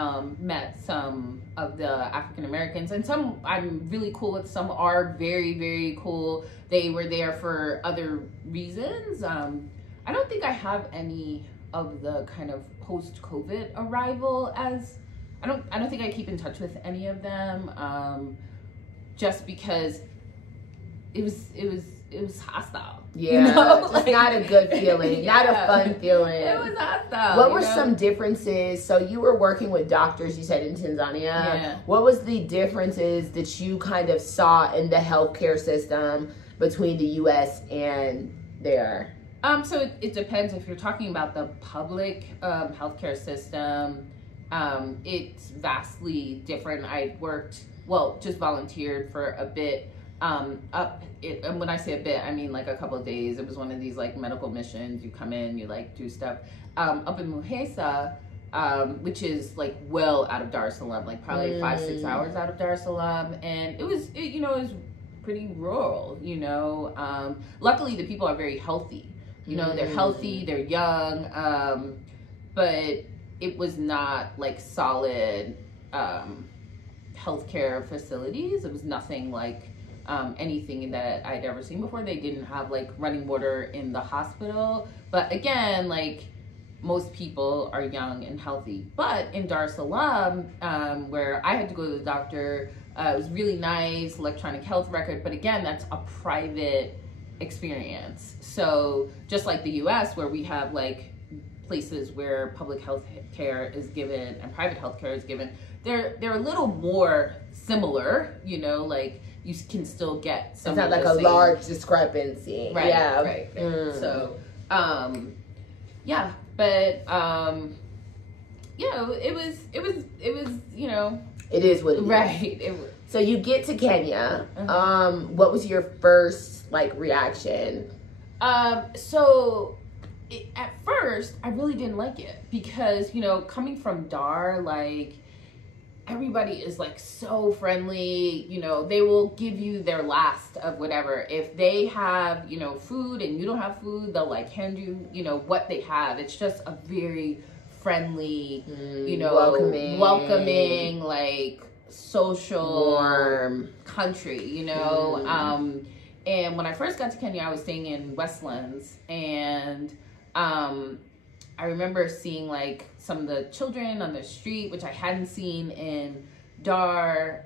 met some of the African Americans, and some I'm really cool with. Some are very, very cool. They were there for other reasons. I don't think I have any of the kind of post-COVID arrival as I don't think I keep in touch with any of them, just because it was hostile. Yeah, you know? Just not a good feeling, not a fun feeling. It was hostile. What were some differences? So you were working with doctors, you said, in Tanzania. Yeah. What was the differences that you kind of saw in the healthcare system between the U.S. and there? So it depends. If you're talking about the public healthcare system, it's vastly different. I just volunteered for a bit. And when I say a bit, I mean like a couple of days. It was one of these like medical missions. You come in, you like do stuff. Up in Muhesa, which is like well out of Dar es Salaam, like probably 5-6 hours out of Dar es Salaam, and it was pretty rural. You know, luckily the people are very healthy. You know, they're healthy, they're young, but it was not like solid healthcare facilities. It was nothing like anything that I'd ever seen before. They didn't have like running water in the hospital. But again, like most people are young and healthy. But in Dar es Salaam, where I had to go to the doctor, it was really nice, electronic health record. But again, that's a private experience. So just like the US, where we have like places where public health care is given and private health care is given, they're a little more similar, you know, like you can still get some. It's not like a large discrepancy. Right. Yeah. Right. So, yeah, but it was, you know. It is what it is. Right. So you get to Kenya. What was your first like reaction? So at first I really didn't like it because, you know, coming from Dar, like everybody is like so friendly, you know, they will give you their last of whatever. If they have, you know, food and you don't have food, they'll like hand you, you know, what they have. It's just a very friendly, you know, welcoming, like social, warm country, you know. And when I first got to Kenya, I was staying in Westlands, and I remember seeing like some of the children on the street, which I hadn't seen in Dar.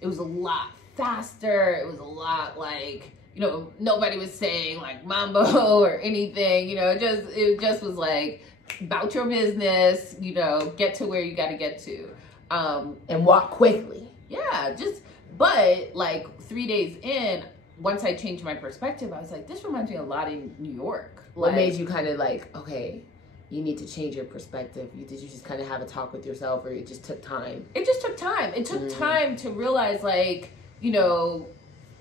It was a lot faster. It was a lot like, you know, nobody was saying like mambo or anything, you know, it just was like about your business, you know, get to where you got to get to. And walk quickly. Yeah, but like 3 days in, once I changed my perspective, I was like, this reminds me a lot of New York. What made you kind of like, okay, you need to change your perspective? Did you just kind of have a talk with yourself, or it just took time? It just took time. It took time to realize, like, you know,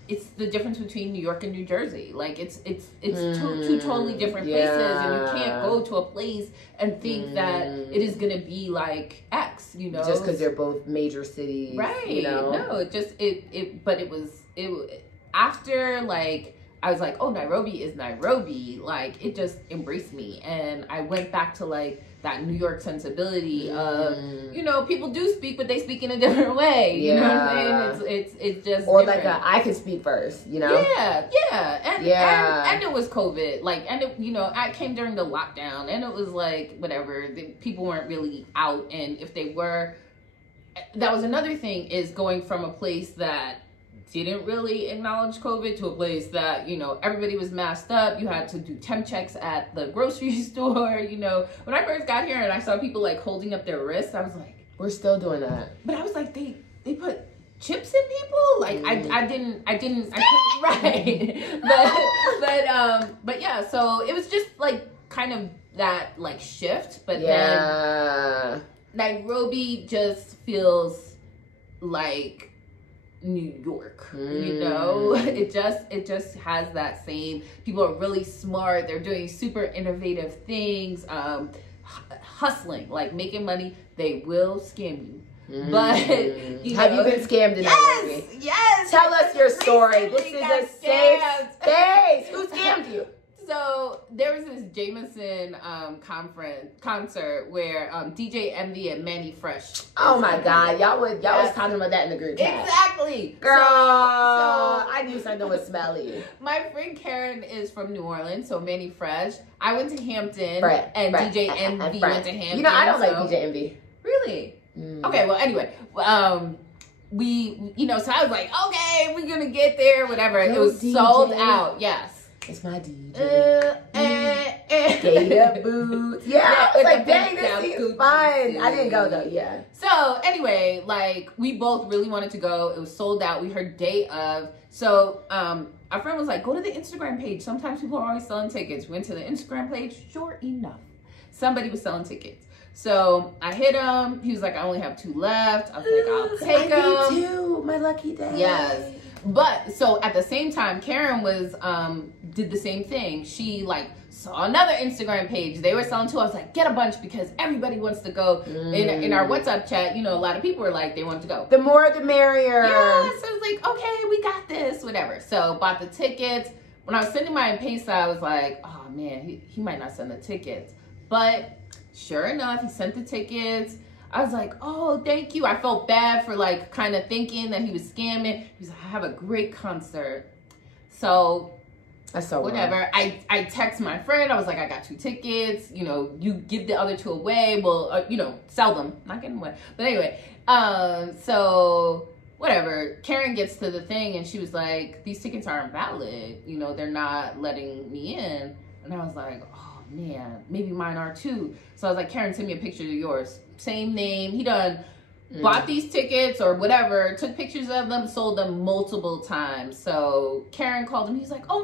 it's the difference between New York and New Jersey. Like it's two totally different places, and you can't go to a place and think that it is gonna be like X, you know, just because they're both major cities, right? You know, no, but it was after like I was like, oh, Nairobi is Nairobi. Like it just embraced me, and I went back to like that New York sensibility of, you know, people do speak, but they speak in a different way. You know what I'm saying? It's just or different. like I could speak first, you know? And it was COVID, like, and it, you know, I came during the lockdown, and it was like whatever. People weren't really out, and if they were, that was another thing, is going from a place that didn't really acknowledge COVID to a place that, you know, everybody was masked up. You had to do temp checks at the grocery store. You know, when I first got here and I saw people like holding up their wrists, I was like, we're still doing that. But I was like, they put chips in people. Like I didn't right. But yeah, so it was just like kind of that like shift. But then Nairobi just feels like New York, you know. It just has that same, people are really smart, they're doing super innovative things, hustling, like making money. They will scam you, but you have know, you been scammed in Nairobi? Yes. Tell us your story. This is a safe space. Who scammed you? So there was this Jameson concert where DJ Envy and Manny Fresh. Oh my God, y'all was talking about that in the group chat. Exactly, girl. So I knew something was smelly. My friend Karen is from New Orleans, so Manny Fresh. I went to Hampton, and Brett, DJ Envy went to Hampton. You know, I don't like DJ Envy. Really? Okay, well, anyway, we, you know, so I was like, okay, we're gonna get there, whatever. It was DJ. Sold out, yes. It's my DJ. Gator boots. Yeah, I was like, dang, this is fun. I didn't go though, yeah. So anyway, like we both really wanted to go. It was sold out. We heard day of. So our friend was like, go to the Instagram page. Sometimes people are always selling tickets. Went to the Instagram page. Sure enough, somebody was selling tickets. So I hit him. He was like, I only have 2 left. I was like, I'll take them. I need 2. My lucky day. Yes. But so at the same time, Karen was did the same thing. She like saw another Instagram page. They were selling too. I was like, get a bunch because everybody wants to go. In our WhatsApp chat, you know, a lot of people were like, they want to go. The more the merrier. Yeah. So I was like, okay, we got this, whatever. So bought the tickets. When I was sending my M-Pesa, I was like, oh man, he might not send the tickets. But sure enough, he sent the tickets. I was like, oh, thank you. I felt bad for like kind of thinking that he was scamming. He was like, I have a great concert. So that's so whatever. I text my friend. I was like, I got 2 tickets. You know, you give the other 2 away. Well, you know, sell them. Not getting away. But anyway, so whatever. Karen gets to the thing and she was like, these tickets aren't valid. You know, they're not letting me in. And I was like, oh man, maybe mine are too. So I was like, Karen, send me a picture of yours. Same name. He done bought these tickets or whatever, took pictures of them, sold them multiple times. So Karen called him. He's like, oh,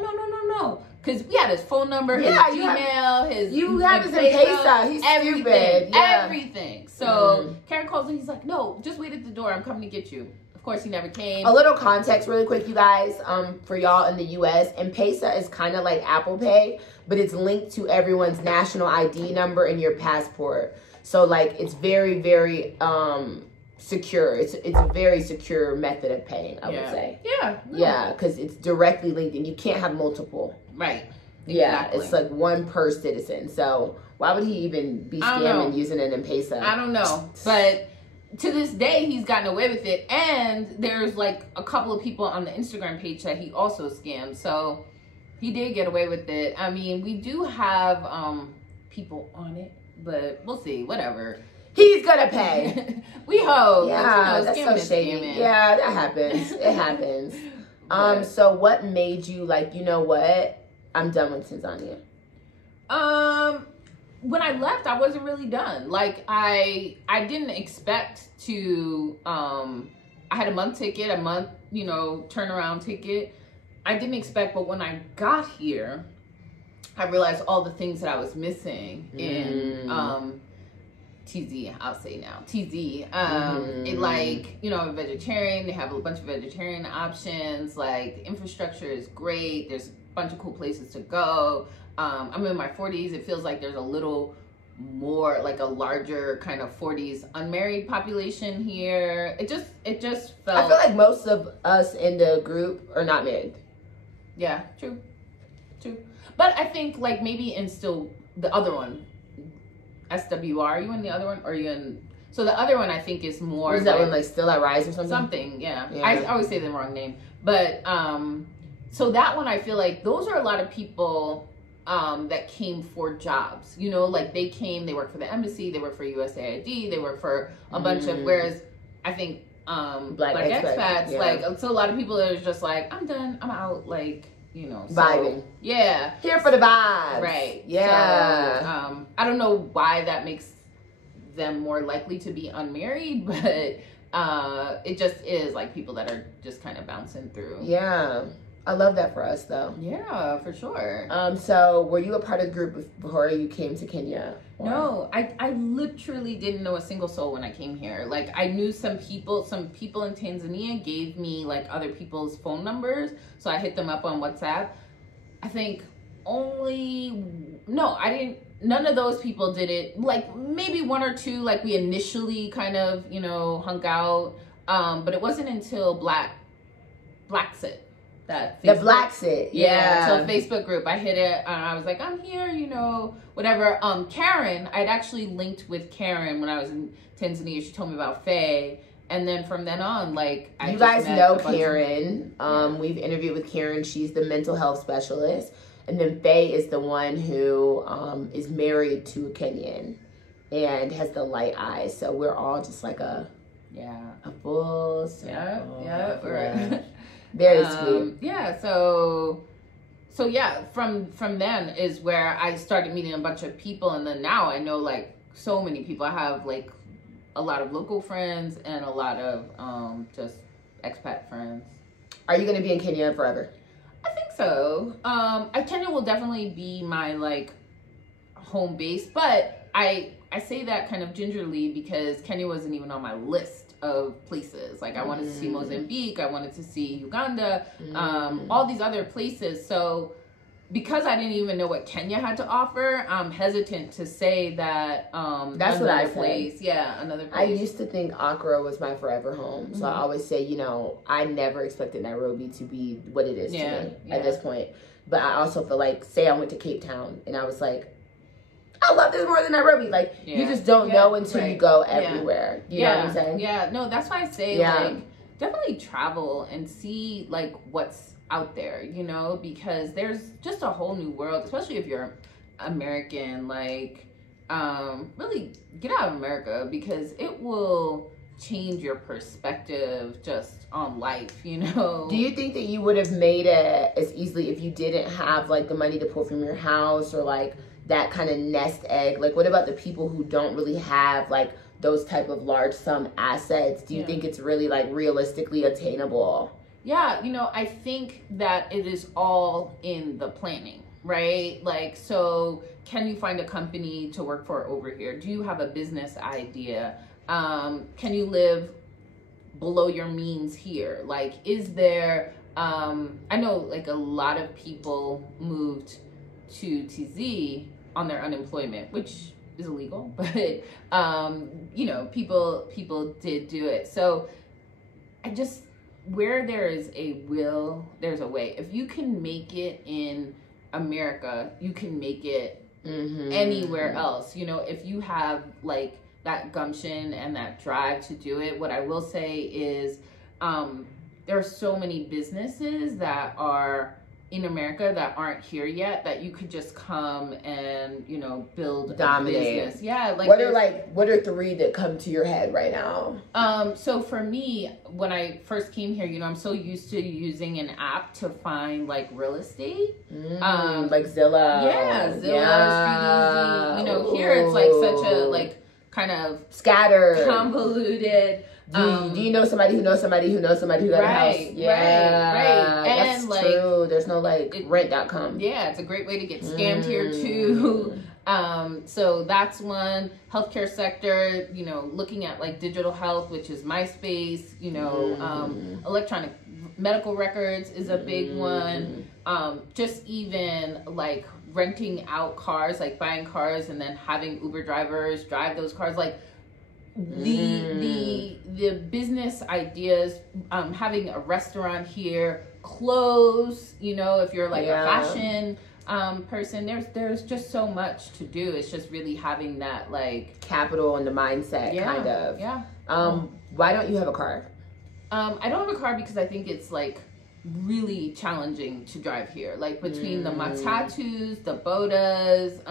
no. Because we had his phone number, his Gmail, his M-Pesa. He's everything. Everything. So Karen calls him. He's like, no, just wait at the door. I'm coming to get you. Of course, he never came. A little context really quick, you guys, for y'all in the U.S. M-Pesa is kind of like Apple Pay, but it's linked to everyone's national ID number and your passport. So, like, it's very, very secure. It's a very secure method of paying, I would say. Yeah. Yeah, because it's directly linked, and you can't have multiple. Right. Yeah, it's like 1 per citizen. So, why would he even be scamming using an M-Pesa? I don't know. But to this day, he's gotten away with it. And there's, like, a couple of people on the Instagram page that he also scammed. So, he did get away with it. I mean, we do have people on it. But we'll see, whatever. He's gonna pay. We hope. Yeah, that's so shady. Yeah, that happens. It happens. So what made you like, you know what? I'm done with Tanzania. When I left, I wasn't really done. Like I didn't expect to I had a month ticket, you know, turnaround ticket. I didn't expect, but when I got here, I realized all the things that I was missing in TZ, I'll say now, TZ, it like, you know, I'm a vegetarian, they have a bunch of vegetarian options, like the infrastructure is great, there's a bunch of cool places to go. I'm in my 40s, it feels like there's a little more, like a larger kind of 40s unmarried population here. It just felt... I feel like most of us in the group are not married. Yeah, true. But I think like maybe in still the other one, SWR, are you in the other one? Or are you in... So the other one I think is more... Is that one like Still at Rise or something? Something, yeah. I always say the wrong name. But, so that one I feel like those are a lot of people that came for jobs. You know, like they came, they work for the embassy, they work for USAID, they work for a bunch of... Whereas I think Black expats, like, so a lot of people that are just like, I'm done, I'm out, like... You know, so, vibing. Yeah. Here for the vibes. Right. Yeah. So, I don't know why that makes them more likely to be unmarried, but it just is like people that are just kind of bouncing through. Yeah. I love that for us though. Yeah, for sure. So were you a part of the group before you came to Kenya? Or? No, I literally didn't know a single soul when I came here. Like I knew some people in Tanzania gave me like other people's phone numbers. So I hit them up on WhatsApp. I think none of those people did it. Like maybe one or two, like we initially kind of, you know, hung out. But it wasn't until Blacksit. The Blacksit, yeah. So Facebook group, I hit it, and I was like, I'm here, you know, whatever. Karen, I'd actually linked with Karen when I was in Tanzania. She told me about Faye, and then from then on, like, you guys know Karen. We've interviewed with Karen. She's the mental health specialist, and then Faye is the one who is married to a Kenyan and has the light eyes. So we're all just like a full circle. Yeah. Very sweet. Yeah, so yeah, from then is where I started meeting a bunch of people, and then now I know like so many people. I have like a lot of local friends and a lot of just expat friends. Are you going to be in Kenya forever? I think so. Kenya will definitely be my like home base, but I say that kind of gingerly because Kenya wasn't even on my list of places. Like I wanted to see Mozambique, I wanted to see Uganda, all these other places. So because I didn't even know what Kenya had to offer, I'm hesitant to say that that's what I place. Say. Yeah, another place. I used to think Accra was my forever home. So I always say, you know, I never expected Nairobi to be what it is today at this point. But I also feel like, say I went to Cape Town and I was like, I love this more than Nairobi. Like, you just don't know until you go everywhere. You know what I'm saying? Yeah, no, that's why I say, like, definitely travel and see, like, what's out there, you know? Because there's just a whole new world, especially if you're American. Like, really get out of America because it will change your perspective just on life, you know? Do you think that you would have made it as easily if you didn't have, like, the money to pull from your house or, like, that kind of nest egg? Like, what about the people who don't really have like those type of large sum assets? Do you think it's really like realistically attainable? Yeah, you know, I think that it is all in the planning, right? Like, so can you find a company to work for over here? Do you have a business idea? Can you live below your means here? Like, is there, I know like a lot of people moved to TZ on their unemployment, which is illegal, but you know, people did do it. So I just, where there is a will, there's a way. If you can make it in America, you can make it anywhere else. You know, if you have like that gumption and that drive to do it. What I will say is there are so many businesses that are in America that aren't here yet that you could just come and, you know, build dominate a business. Yeah, like what are three that come to your head right now? So for me, when I first came here, you know, I'm so used to using an app to find like real estate. Like Zelle. Yeah, Zelle, Street Easy. You know, here it's like such a like kind of scattered, convoluted. Do you know somebody who knows somebody who knows somebody who got a house? Yeah, right. And that's true. There's no like rent.com. Yeah, it's a great way to get scammed here too. So that's one. Healthcare sector, you know, looking at like digital health, which is MySpace, you know, electronic medical records is a big one. Just even like renting out cars, like buying cars and then having Uber drivers drive those cars, like the business ideas, having a restaurant here, clothes, you know, if you're like a fashion person, there's just so much to do. It's just really having that like capital and the mindset kind of. Yeah. Why don't you have a car? I don't have a car because I think it's like really challenging to drive here, like between the matatus, the bodas,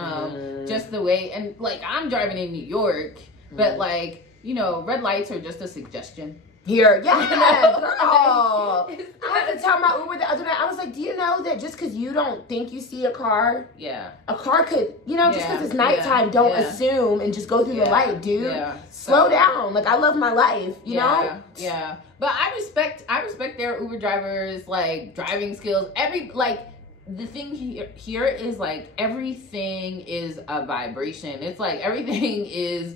just the way, and like I'm driving in New York, but like, you know, red lights are just a suggestion. Here, girl. I had to tell my Uber the other day, I was like, do you know that just because you don't think you see a car, a car could, you know, just because it's nighttime, don't assume and just go through the light, dude. Slow down. Like, I love my life, you know? Yeah. But I respect their Uber drivers, like, driving skills. The thing here is like everything is a vibration. It's like everything is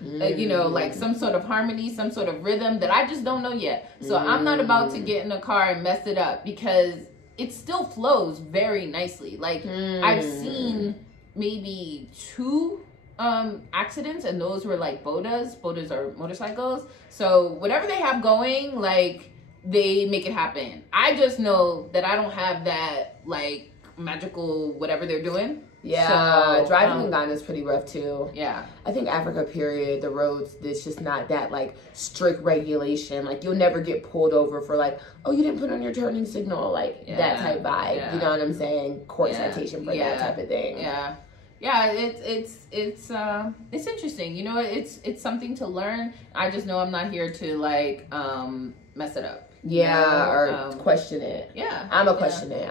you know, like some sort of harmony, some sort of rhythm that I just don't know yet. So I'm not about to get in a car and mess it up because it still flows very nicely. Like I've seen maybe 2 accidents, and those were like bodas. Bodas are motorcycles. So whatever they have going, like, they make it happen. I just know that I don't have that like magical whatever they're doing. Yeah, so, driving in Ghana is pretty rough too. Yeah, I think Africa, period, the roads, there's just not that like strict regulation. Like you'll never get pulled over for like, oh, you didn't put on your turning signal, like that type vibe. Yeah. You know what I'm saying? Court citation for that type of thing. Yeah. Yeah, it's interesting. You know, it's something to learn. I just know I'm not here to like mess it up. Yeah, or question it. Yeah. I'm a question it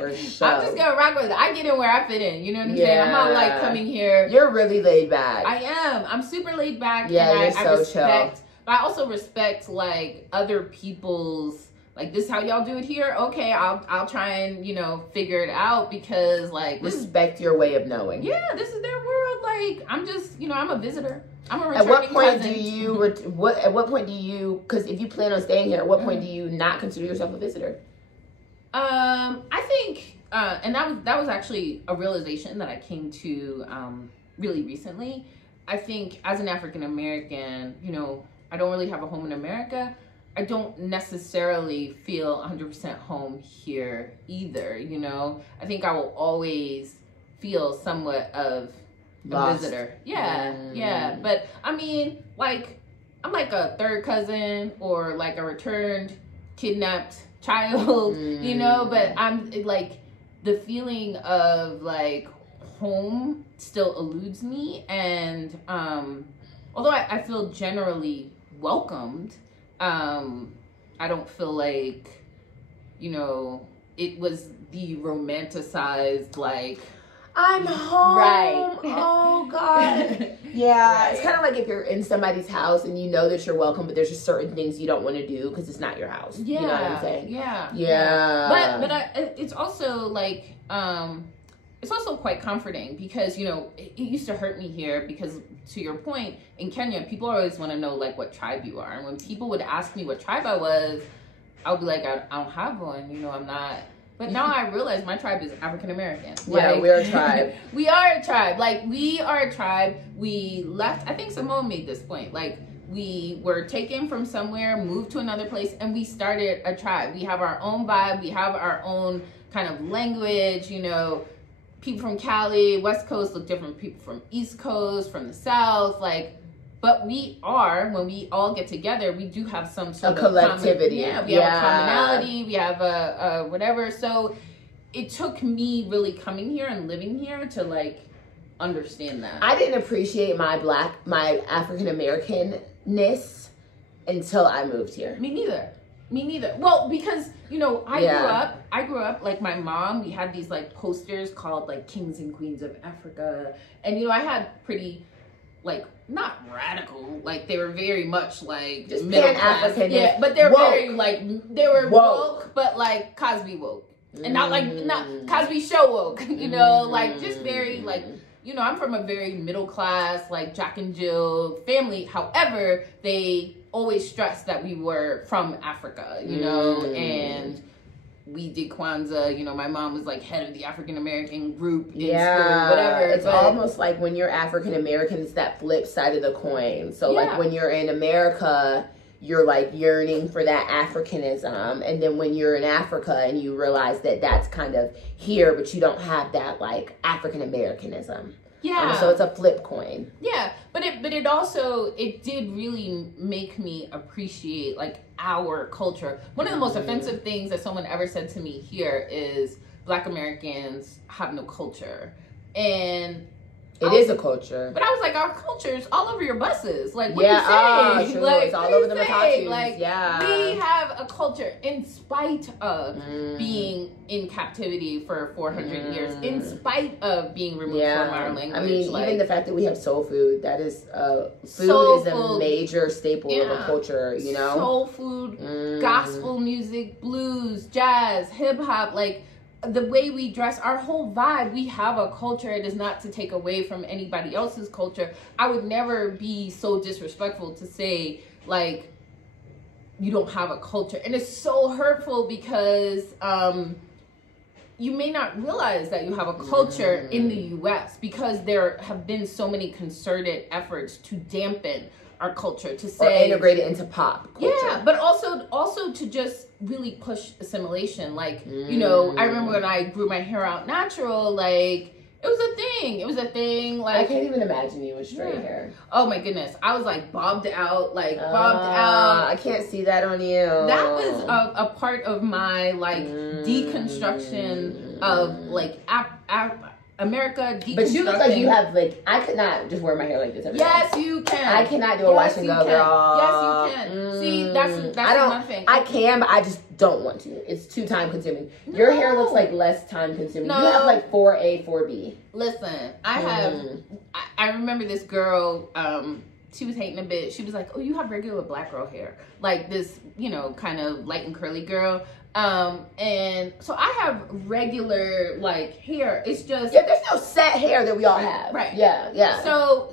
for sure. I'm just gonna rock with it. I get in where I fit in. You know what I'm saying? I'm not like coming here. You're really laid back. I am. I'm super laid back. Yeah, and you're so I respect, chill. But I also respect like other people's, like, this is how y'all do it here. Okay, I'll try and, you know, figure it out because like respect your way of knowing. Yeah, this is their world. Like I'm just, you know, I'm a visitor. I'm a returning At what point cousin. do you? At what point do you? Because if you plan on staying here, at what point do you not consider yourself a visitor? I think, and that was actually a realization that I came to really recently. I think as an African American, you know, I don't really have a home in America. I don't necessarily feel 100% home here either. You know, I think I will always feel somewhat of a visitor. Yeah. But I mean, like, I'm like a third cousin or like a returned kidnapped child, you know, but I'm like, the feeling of like home still eludes me. And although I feel generally welcomed, I don't feel like, you know, it was the romanticized like, I'm home. Right. Oh, God. Yeah. Right. It's kind of like if you're in somebody's house and you know that you're welcome, but there's just certain things you don't want to do because it's not your house. Yeah. You know what I'm saying? Yeah. But it's also like, it's also quite comforting because, you know, it used to hurt me here because, to your point, in Kenya, people always want to know like what tribe you are. And when people would ask me what tribe I was, I would be like, I don't have one. You know, I'm not. But now I realize my tribe is African American. Yeah, like, we're a tribe. We are a tribe. Like, we are a tribe. We left, I think Simone made this point. Like, we were taken from somewhere, moved to another place, and we started a tribe. We have our own vibe. We have our own kind of language. You know, people from Cali, West Coast look different. People from East Coast, from the South, like, but we are, when we all get together, we do have some sort of collectivity. We have a commonality. We have a whatever. So it took me really coming here and living here to like understand that. I didn't appreciate my African Americanness until I moved here. Me neither. Well, because, you know, I grew up like my mom, we had these like posters called like Kings and Queens of Africa. And, you know, I had pretty like, not radical, like they were very much like just middle class. Yeah, but they're woke. Very like, they were woke, but like Cosby woke. And not Cosby Show woke, you know, like just very like, you know, I'm from a very middle class, like Jack and Jill family. However, they always stressed that we were from Africa, you know, and we did Kwanzaa. You know, my mom was like head of the African American group in school, whatever. It's almost like when you're African American, it's that flip side of the coin. So like when you're in America, you're like yearning for that Africanism, and then when you're in Africa and you realize that that's kind of here, but you don't have that like African Americanism. So it's a flip coin. But it also, it did really make me appreciate like our culture. One of the most offensive things that someone ever said to me here is Black Americans have no culture. And it is a culture. But I was like, our culture's all over your buses. Like, what you say? True. Like, it's all over the matatus. Like, we have a culture in spite of being in captivity for 400 years, in spite of being removed from our language. I mean, like, even the fact that we have soul food, that is, food is a major staple of a culture, you know? Soul food, gospel music, blues, jazz, hip hop, like, the way we dress, our whole vibe, we have a culture. It is not to take away from anybody else's culture. I would never be so disrespectful to say, like, you don't have a culture. And it's so hurtful because you may not realize that you have a culture in the U.S. because there have been so many concerted efforts to dampen our culture, to say, or integrate it into pop culture. But also to just really push assimilation. Like, you know, I remember when I grew my hair out natural, like, it was a thing. Like, I can't even imagine you with straight hair. Oh my goodness. I was like bobbed out. I can't see that on you. That was a part of my like deconstruction of like America deconstructing. But you look like you have like, I could not just wear my hair like this every day. Yes, you can. I cannot do a wash and go, girl. Yes, you can. See, that's one thing. I can, but I just don't want to. It's too time consuming. No. Your hair looks like less time consuming. No. You have like 4A, 4B. Listen, I remember this girl, she was hating a bit. She was like, oh, you have regular black girl hair. Like this, you know, kind of light and curly girl. And so I have regular like hair. It's just there's no set hair that we all have. Right. Yeah. So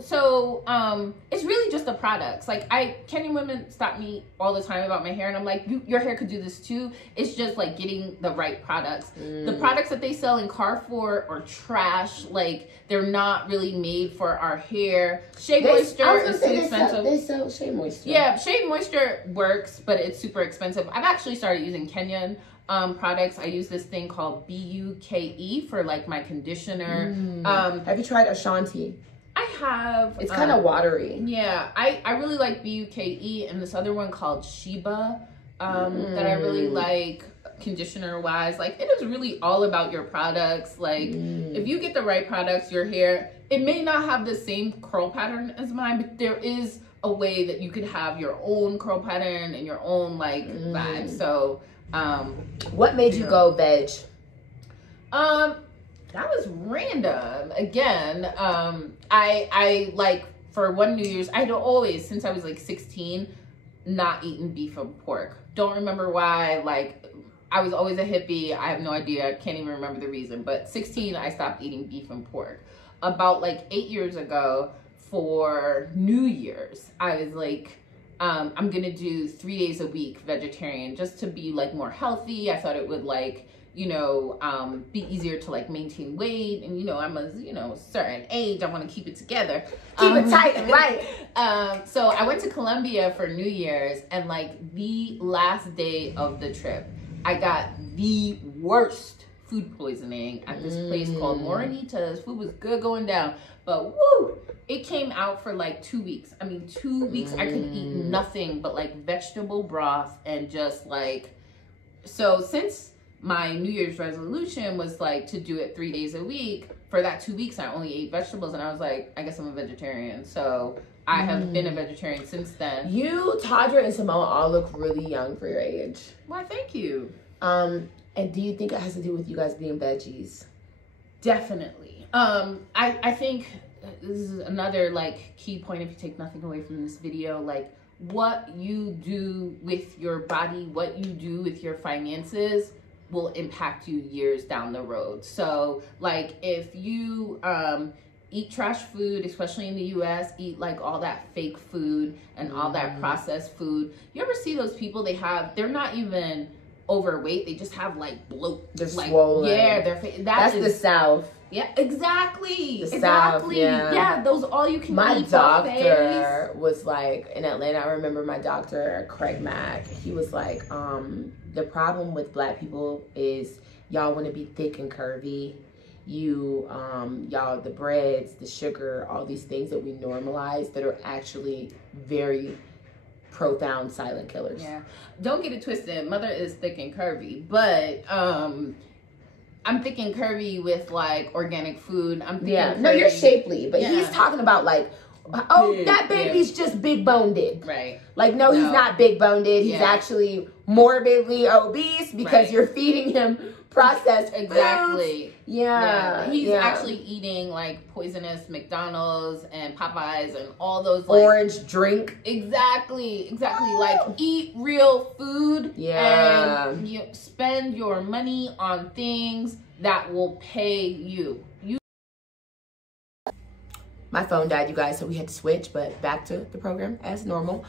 it's really just the products. Like Kenyan women stop me all the time about my hair, and I'm like, your hair could do this too. It's just like getting the right products. The products that they sell in Carrefour are trash. Like they're not really made for our hair. Shea Moisture is too expensive. They sell Shea Moisture. Yeah, Shea Moisture works, but it's super expensive. I've actually started using Kenyan products. I use this thing called BUKE for like my conditioner. Have you tried Ashanti? I have. It's kind of watery. Yeah, I really like BUKE, and this other one called Sheba that I really like conditioner wise. Like it is really all about your products. Like if you get the right products, your hair, it may not have the same curl pattern as mine, but there is a way that you could have your own curl pattern and your own like vibe. So what made you go veg? That was random. Again, I like for one New Year's, I had always, since I was like 16, not eaten beef and pork. Don't remember why. Like I was always a hippie. I have no idea. I can't even remember the reason. But 16, I stopped eating beef and pork. About like 8 years ago, for New Year's, I was like, I'm gonna do 3 days a week vegetarian just to be like more healthy. I thought it would like, you know, be easier to like maintain weight, and you know, I'm a certain age, I want to keep it together, keep it tight and right. So I went to Colombia for New Year's, and like the last day of the trip, I got the worst food poisoning at this place called Morenita's. Food was good going down, but woo, it came out for like 2 weeks. I mean, 2 weeks I could eat nothing but like vegetable broth and just like, so since my New Year's resolution was like to do it 3 days a week, for that 2 weeks I only ate vegetables, and I was like, I guess I'm a vegetarian. So I have been a vegetarian since then. You, Tadra, and Simone all look really young for your age. Why, thank you. And do you think it has to do with you guys being veggies? Definitely. I think this is another like key point, if you take nothing away from this video, like what you do with your body, what you do with your finances will impact you years down the road. So like if you eat trash food, especially in the US, eat like all that fake food and all that processed food. You ever see those people, they're not even overweight, they just have like bloat. They're like, swollen. Yeah, that's the South. Yeah, exactly. The exactly. South, yeah, those all you can My eat doctor was like, in Atlanta, I remember my doctor, Craig Mack, he was like, the problem with Black people is y'all want to be thick and curvy. Y'all, the breads, the sugar, all these things that we normalize that are actually very profound silent killers. Yeah. Don't get it twisted. Mother is thick and curvy, but I'm thick and curvy with like organic food. I'm thick and curvy. No, you're shapely, but he's talking about like, that baby's just big boned. Right. Like, no, he's not big boned. He's actually morbidly obese because you're feeding him processed exactly foods. Yeah. He's actually eating like poisonous McDonald's and Popeyes and all those like, orange drink. Exactly. Like, eat real food. And you spend your money on things that will pay you. My phone died, you guys, so we had to switch, but back to the program as normal.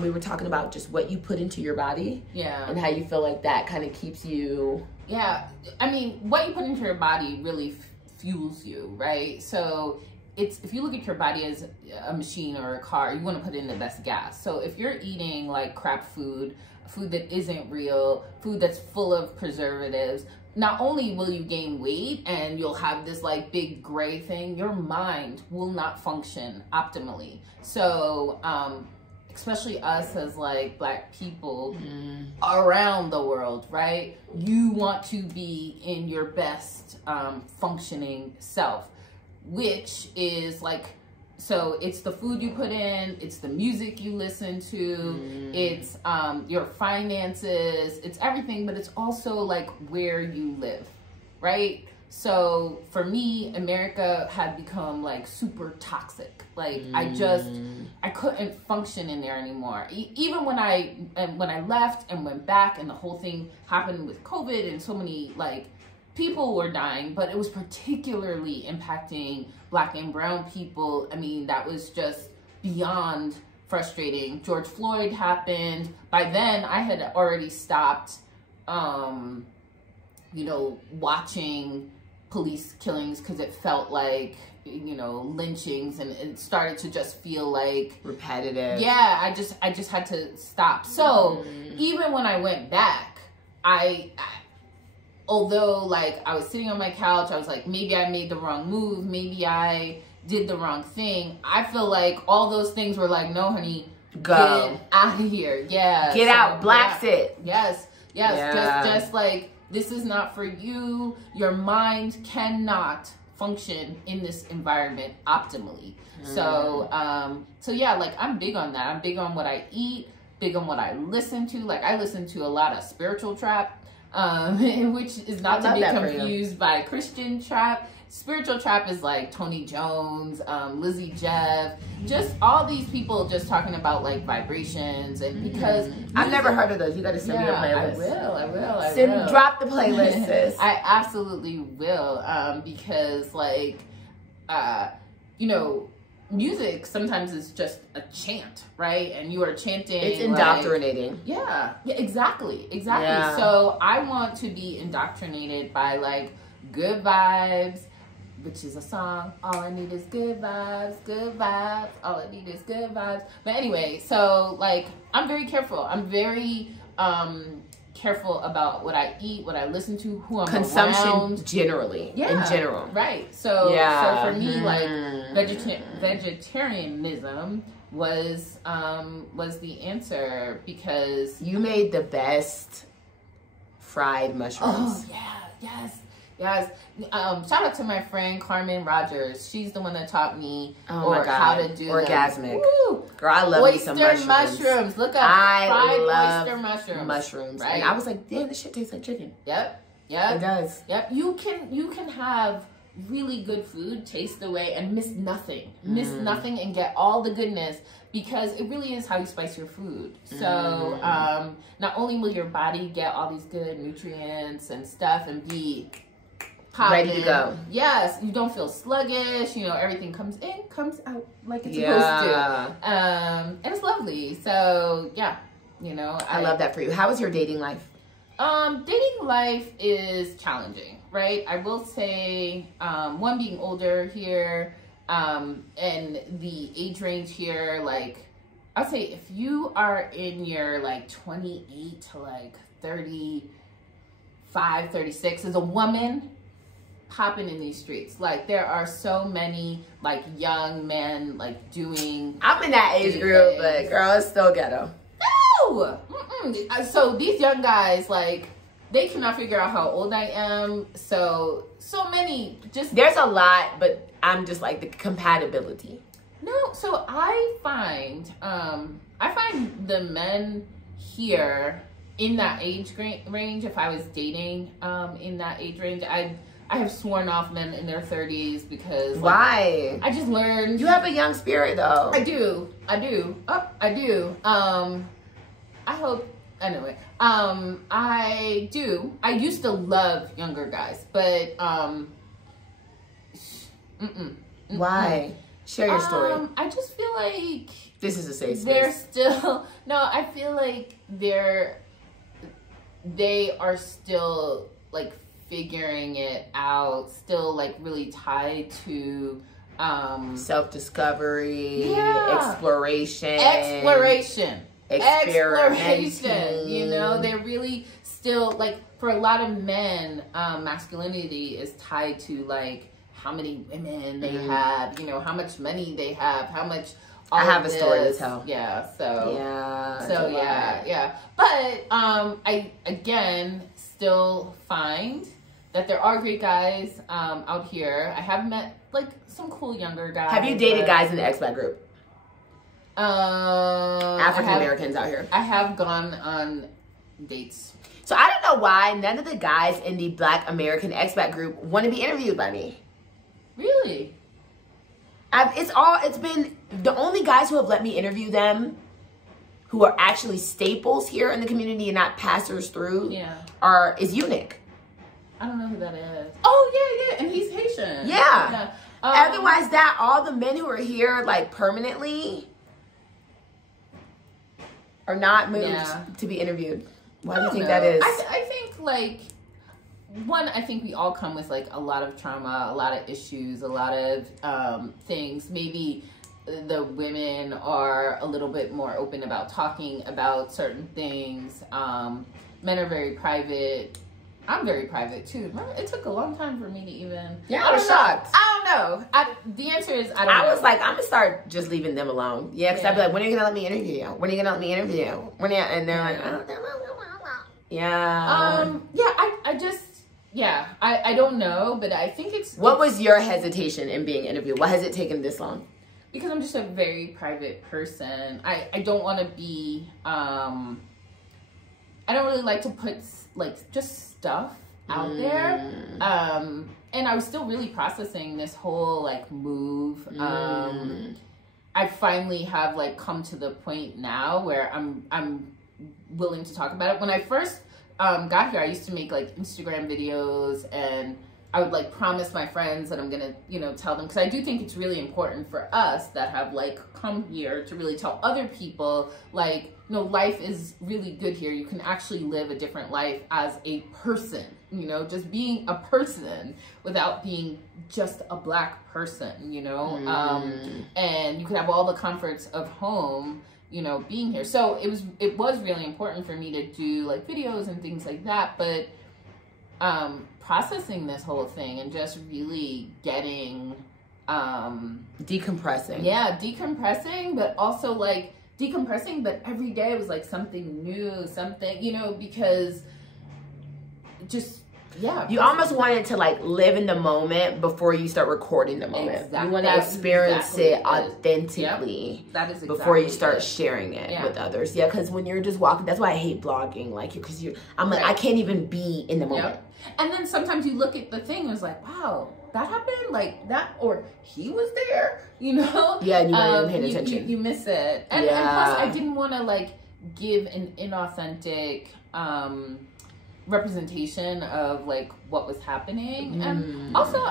We were talking about just what you put into your body. Yeah. And how you feel like that kind of keeps you. Yeah. I mean, what you put into your body really fuels you, right? So if you look at your body as a machine or a car, you want to put in the best gas. So if you're eating like crap food that isn't real, food that's full of preservatives, not only will you gain weight and you'll have this like big gray thing, your mind will not function optimally. So, especially us as like Black people around the world, right? You want to be in your best functioning self, which is like, so it's the food you put in, it's the music you listen to, it's your finances, it's everything, but it's also like where you live, right? So for me, America had become like super toxic. Like I couldn't function in there anymore. Even when I left and went back, and the whole thing happened with COVID, and so many like people were dying, but it was particularly impacting Black and brown people. I mean, that was just beyond frustrating. George Floyd happened. By then, I had already stopped, watching police killings because it felt like, lynchings, and it started to just feel like repetitive. Yeah, I just had to stop. So even when I went back, although like I was sitting on my couch, I was like, maybe I made the wrong move, maybe I did the wrong thing. I feel like all those things were like, no, honey, go, get out of here. Yeah, get out, black sit. Yes. Just like, this is not for you. Your mind cannot function in this environment optimally. So yeah, like I'm big on that. I'm big on what I eat, big on what I listen to. Like I listen to a lot of spiritual trap, which is not to be confused by Christian trap. Spiritual trap is like Tony Jones, Lizzie Jeff, just all these people just talking about like vibrations. And because I've never heard of those, you got to send me a playlist. I will. Drop the playlist, sis. I absolutely will, because like, music sometimes is just a chant, right? And you are chanting. It's indoctrinating. Like, yeah, exactly. Yeah. So I want to be indoctrinated by like Good Vibes, which is a song. All I need is good vibes, all I need is good vibes. But anyway, so like I'm very careful. I'm very careful about what I eat, what I listen to, who I'm consumption around. Generally. Yeah, in general. Right. So so for me, like vegetarianism was the answer, because you made the best fried mushrooms. Oh yeah, yes. Shout out to my friend Carmen Rogers. She's the one that taught me how to do orgasmic. Girl, I love me some mushrooms. Look up fried oyster mushrooms. Right? And I was like, damn, this shit tastes like chicken. Yep. It does. Yep. You can have really good food, taste away, and miss nothing. Miss nothing and get all the goodness, because it really is how you spice your food. So not only will your body get all these good nutrients and stuff and be ready to go. Yes, you don't feel sluggish. You know, everything comes in, comes out like it's supposed to. And it's lovely. So yeah, you know, I love that for you. How is your dating life? Dating life is challenging, right? I will say, one, being older here, and the age range here, like, I'll say if you are in your like 28 to like 35, 36 as a woman, popping in these streets. Like, there are so many like young men like doing. I'm in that age group, but girl, it's still ghetto. No! So these young guys, like, they cannot figure out how old I am. So many just. There's a lot, but I'm just like the compatibility. No, so I find the men here in that age range. If I was dating in that age range, I have sworn off men in their 30s because, like, why? I just learned. You have a young spirit, though. I do. I do. I hope. Anyway, I do. I used to love younger guys, but why? Share your story. I just feel like this is a safe space. They're still I feel like they are still like figuring it out. Still like really tied to self-discovery, exploration. You know, they're really still like, for a lot of men, masculinity is tied to like how many women they have, you know, how much money they have, how much. I have a story to tell. Yeah. But I again still find that there are great guys out here. I have met like some cool younger guys. Have you dated guys in the expat group? African Americans out here. I have gone on dates. So I don't know why none of the guys in the Black American expat group want to be interviewed by me. Really? It's been the only guys who have let me interview them, who are actually staples here in the community and not passers through. Is Eunuch. I don't know who that is. Oh yeah, and he's Haitian. Yeah. Otherwise, all the men who are here like permanently are not moved to be interviewed. Why do you think that is? I think like, one, I think we all come with like a lot of trauma, a lot of issues, a lot of things. Maybe the women are a little bit more open about talking about certain things. Men are very private. I'm very private too. It took a long time for me to even. Yeah, I was shocked. I don't know. The answer is I don't know. I was like, I'm gonna start just leaving them alone. Yeah, because I'd be like, when are you gonna let me interview you? When are you gonna let me interview you? And they're like, I don't know, but I think it's. What was your hesitation in being interviewed? Why has it taken this long? Because I'm just a very private person. I don't want to be. I don't really like to put like just stuff out there. And I was still really processing this whole like move. I finally have like come to the point now where I'm willing to talk about it. When I first got here, I used to make like Instagram videos, and I would like promise my friends that I'm gonna, you know, tell them, because I do think it's really important for us that have like come here to really tell other people like, no, life is really good here. You can actually live a different life as a person, you know, just being a person without being just a Black person, you know, and you can have all the comforts of home, you know, being here. So it was really important for me to do like videos and things like that, but processing this whole thing and just really getting decompressing. Yeah, decompressing, but also like decompressing, but every day was like something new, something, you know, because just you almost wanted to like live in the moment before you start recording the moment. Exactly. You want to experience it authentically. Yep. That is exactly before you start sharing it with others. Yeah, because when you're just walking, that's why I hate blogging. Like, because I'm like, I can't even be in the moment. And then sometimes you look at the thing and it's like, wow, that happened, like that, or he was there, you know? Yeah, and you weren't even paying attention. You miss it. And plus, I didn't want to like give an inauthentic representation of like what was happening. And also,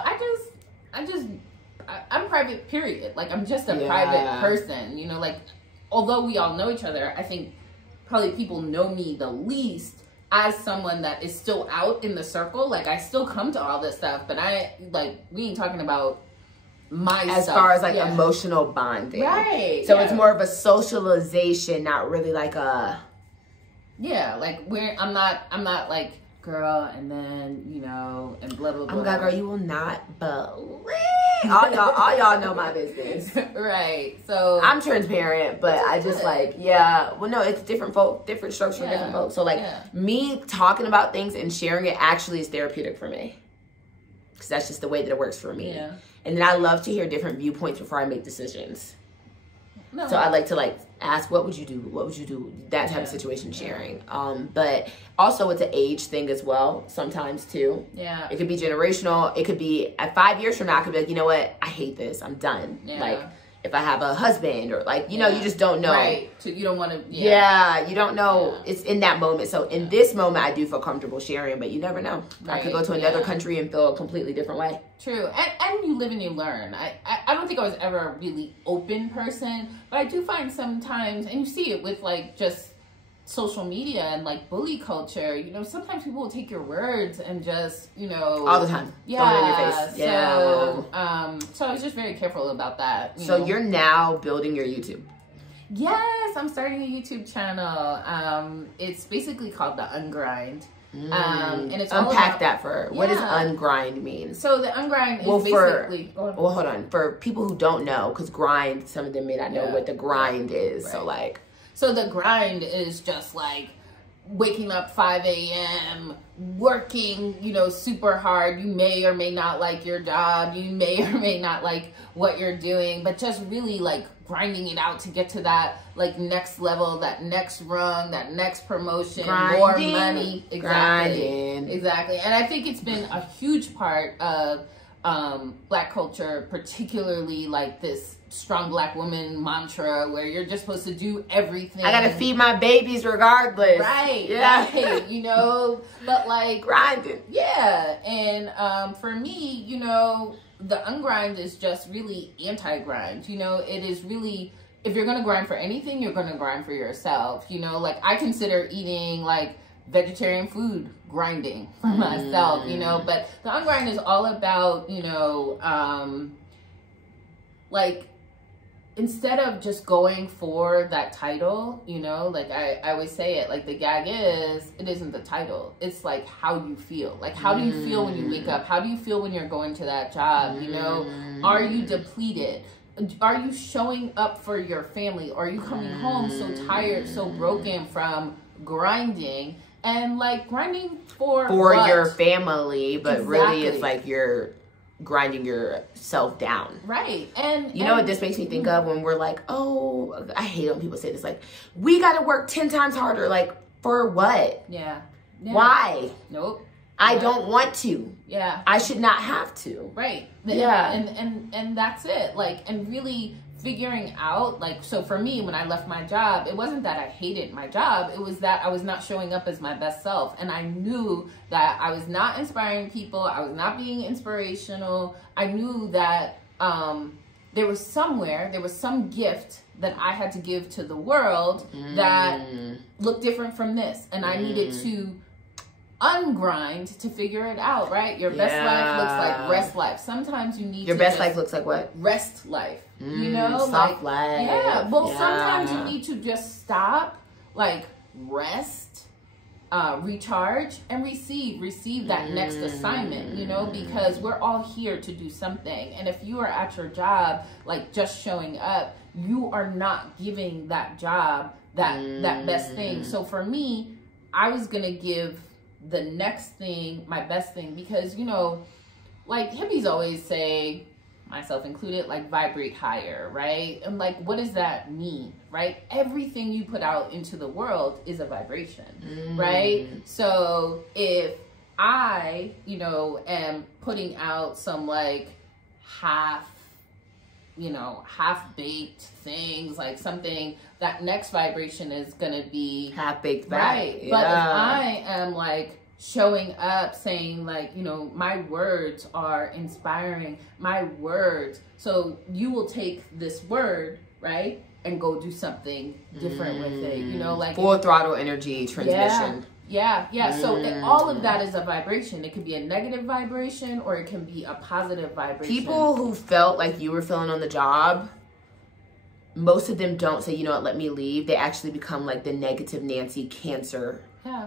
I'm private, period. Like, I'm just a private person, you know, like, although we all know each other, I think probably people know me the least as someone that is still out in the circle. Like, I still come to all this stuff, but we ain't talking about my as stuff. Far as like emotional bonding. Right. So it's more of a socialization, not really like a... Yeah, like, I'm not like, girl, and then, you know, and blah, blah, blah. Oh my God, girl, you will not believe. All y'all know my business. Right. So I'm transparent, but I just like, well, no, it's different folk, different strokes for different folks. So like me talking about things and sharing it actually is therapeutic for me. Because that's just the way that it works for me. Yeah. And then I love to hear different viewpoints before I make decisions. No. So I like to like ask, what would you do? What would you do? That type of situation sharing. But also it's an age thing as well sometimes too. Yeah. It could be generational. It could be at 5 years from now, I could be like, you know what? I hate this. I'm done. Yeah. Like if I have a husband or like, you know, you just don't know. Right. So you don't want to. You don't know. It's in that moment. So in this moment, I do feel comfortable sharing, but you never know. Right. I could go to another country and feel a completely different way. True. And you live and you learn. I don't think I was ever a really open person, but I do find sometimes, and you see it with like just social media and like bully culture, you know, sometimes people will take your words and just, you know, all the time. Yeah. Throw it in your face. Yeah. So I was just very careful about that. So you're now building your YouTube. Yes, I'm starting a YouTube channel. It's basically called the UNGRIND. And it's all unpack that for what does UNGRIND mean? So the UNGRIND is basically hold on, for people who don't know, because grind, some of them may not know what the grind is. Right. So the grind is just like waking up 5 a.m., working, you know, super hard. You may or may not like your job. You may or may not like what you're doing, but just really like grinding it out to get to that like next level, that next rung, that next promotion, more money. Exactly. And I think it's been a huge part of Black culture, particularly like this strong Black woman mantra where you're just supposed to do everything. I gotta feed my babies regardless. Right. Right. You know, but like grinding. Yeah. And for me, you know, the UNGRIND is just really anti-grind. You know, it is really, if you're gonna grind for anything, you're gonna grind for yourself. You know, like I consider eating like vegetarian food grinding for myself, you know, but the UNGRIND is all about, you know, like instead of just going for that title, you know, like I always say it, like the gag is, it isn't the title. It's like how you feel. Like how do you feel when you wake up? How do you feel when you're going to that job? You know, are you depleted? Are you showing up for your family? Are you coming home so tired, so broken from grinding? And like grinding for your family, but really it's like you're grinding yourself down. Right. And you know what this makes me think of when we're like, oh, I hate when people say this, like, we got to work 10 times harder. Like, for what? Yeah. Why? Nope. I don't want to. Yeah. I should not have to. Right. Yeah. And that's it. Like, and really figuring out, like, so for me, when I left my job, it wasn't that I hated my job. It was that I was not showing up as my best self. And I knew that I was not inspiring people. I was not being inspirational. I knew that there was some gift that I had to give to the world that looked different from this. And I needed to ungrind to figure it out, right? Your best life looks like rest life. Sometimes you need your best life looks like what? Rest life. You know, soft life. Yeah. Well, sometimes you need to just stop, like rest, recharge, and receive that next assignment, you know, because we're all here to do something. And if you are at your job, like just showing up, you are not giving that job that best thing. So for me, I was going to give the next thing, my best thing, because, you know, like hippies always say, myself included, like vibrate higher, right? And like, what does that mean, right? Everything you put out into the world is a vibration, right? So if I, you know, am putting out some like half-baked things, like something, that next vibration is gonna be half-baked, right? Yeah. But if I am like showing up saying like, you know, my words are inspiring, my words, so you will take this word, right, and go do something different with it, you know, like full throttle energy transmission. Yeah. So all of that is a vibration. It could be a negative vibration or it can be a positive vibration. People who felt like you were feeling on the job, most of them don't say, you know what, let me leave. They actually become like the negative Nancy Cancer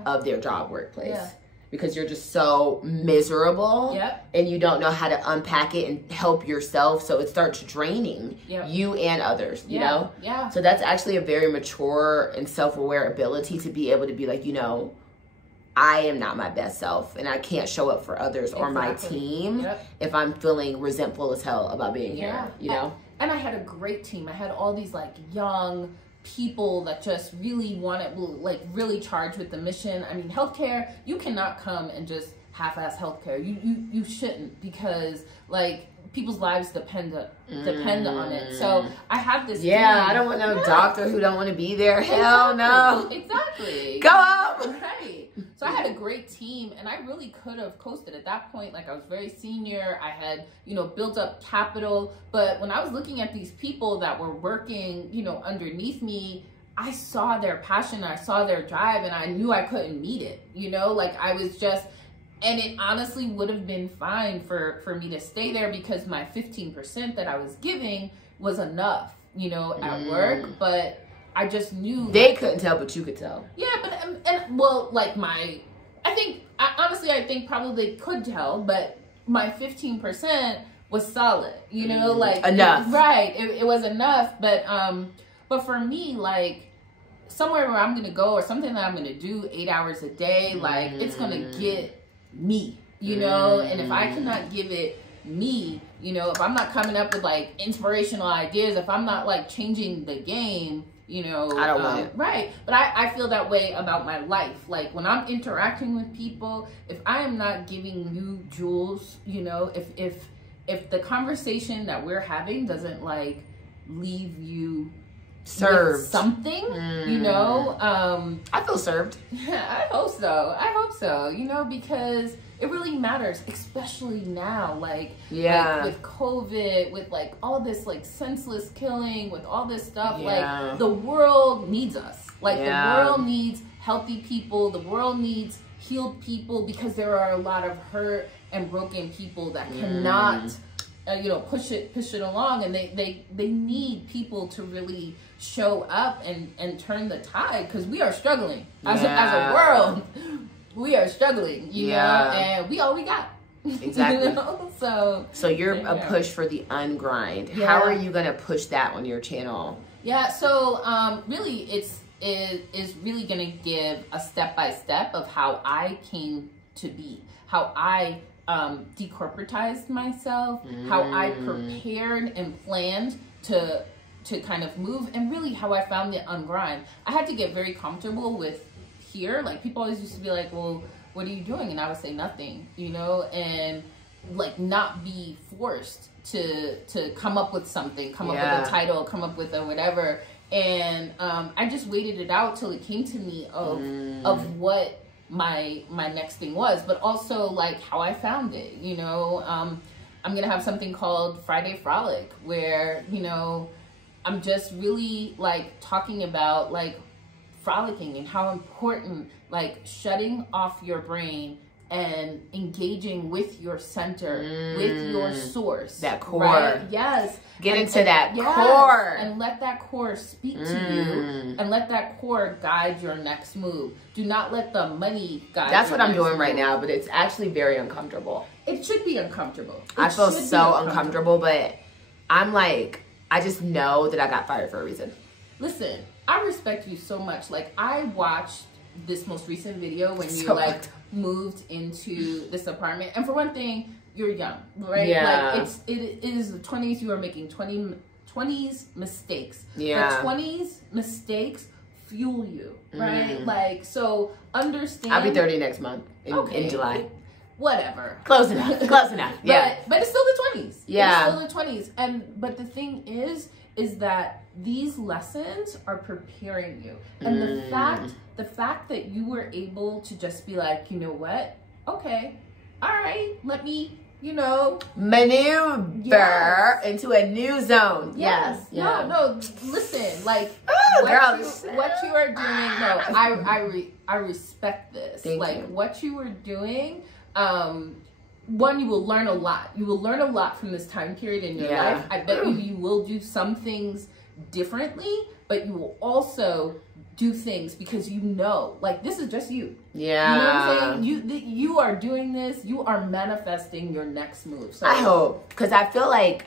of their job workplace. Yeah. Because you're just so miserable and you don't know how to unpack it and help yourself. So it starts draining you and others, you know? Yeah. So that's actually a very mature and self-aware ability to be able to be like, you know, I am not my best self and I can't show up for others or my team if I'm feeling resentful as hell about being here, you know? And I had a great team. I had all these like young people that just really wanted, like really charged with the mission. I mean, healthcare, you cannot come and just half-ass healthcare. You shouldn't, because like people's lives depend on it. So I have this team. I don't want no doctor who don't want to be there. Hell no. Exactly. Go up. Right. So I had a great team and I really could have coasted at that point. Like I was very senior. I had, you know, built up capital. But when I was looking at these people that were working, you know, underneath me, I saw their passion, I saw their drive, and I knew I couldn't meet it. You know, like I was just, and it honestly would have been fine for me to stay there because my 15% that I was giving was enough, you know, at work. But I just knew they couldn't tell, but you could tell. Yeah, but and well, like I think probably they could tell, but my 15% was solid, you know, like enough. It was enough, but for me, like somewhere where I'm gonna go or something that I'm gonna do 8 hours a day, like it's gonna get me, you know, and if I cannot give it me, you know, if I'm not coming up with like inspirational ideas, if I'm not like changing the game, you know, I don't want it. Right. But I feel that way about my life. Like when I'm interacting with people, if I am not giving you jewels, you know, if the conversation that we're having doesn't like leave you served something, you know, I feel served. Yeah, I hope so, you know, because it really matters, especially now, like with COVID, with like all this like senseless killing, with all this stuff, like the world needs us. Like the world needs healthy people, the world needs healed people, because there are a lot of hurt and broken people that cannot you know, push it along, and they need people to really show up and turn the tide, because we are struggling as a world. We are struggling, you know, and we all we got. Exactly. You know? So you're a push for the ungrind. How are you gonna push that on your channel? Yeah, so really it is really gonna give a step-by-step of how I came to be, how I decorporatized myself, how I prepared and planned to kind of move, and really how I found the ungrind. I had to get very comfortable with here. Like people always used to be like, well, what are you doing? And I would say nothing, you know, and like not be forced to come up with something, come up with a title, come up with a whatever. And I just waited it out till it came to me of what my next thing was, but also like how I found it, you know. I'm gonna have something called Friday Frolic, where, you know, I'm just really like talking about like frolicking and how important like shutting off your brain and engaging with your center, with your source, that core. Right? Yes. Get into that core. And let that core speak to you, and let that core guide your next move. Do not let the money guide That's your what I'm next doing right move. now, but it's actually very uncomfortable. It should be uncomfortable. I feel so uncomfortable, but I'm like, I just know that I got fired for a reason. Listen, I respect you so much. Like, I watched this most recent video when you like moved into this apartment, and for one thing, you're young, right? Yeah. Like it is the 20s. You are making 20s mistakes. Yeah. The 20s mistakes fuel you, right? Like, so understand. I'll be 30 next month in July. Whatever. Close enough. Close enough. Yeah. But it's still the 20s. Yeah. It's still the 20s. But the thing is that these lessons are preparing you. And the fact that you were able to just be like, you know what? Okay. All right. Let me, maneuver into a new zone. Yes. Yeah. No. Listen, like what you are doing. No, I respect this. Thank you. What you were doing. One, you will learn a lot. You will learn a lot from this time period in your life. I bet you will do some things differently, but you will also do things because like, this is just you. Yeah. You know what I'm saying? You are doing this. You are manifesting your next move. So I hope, because I feel like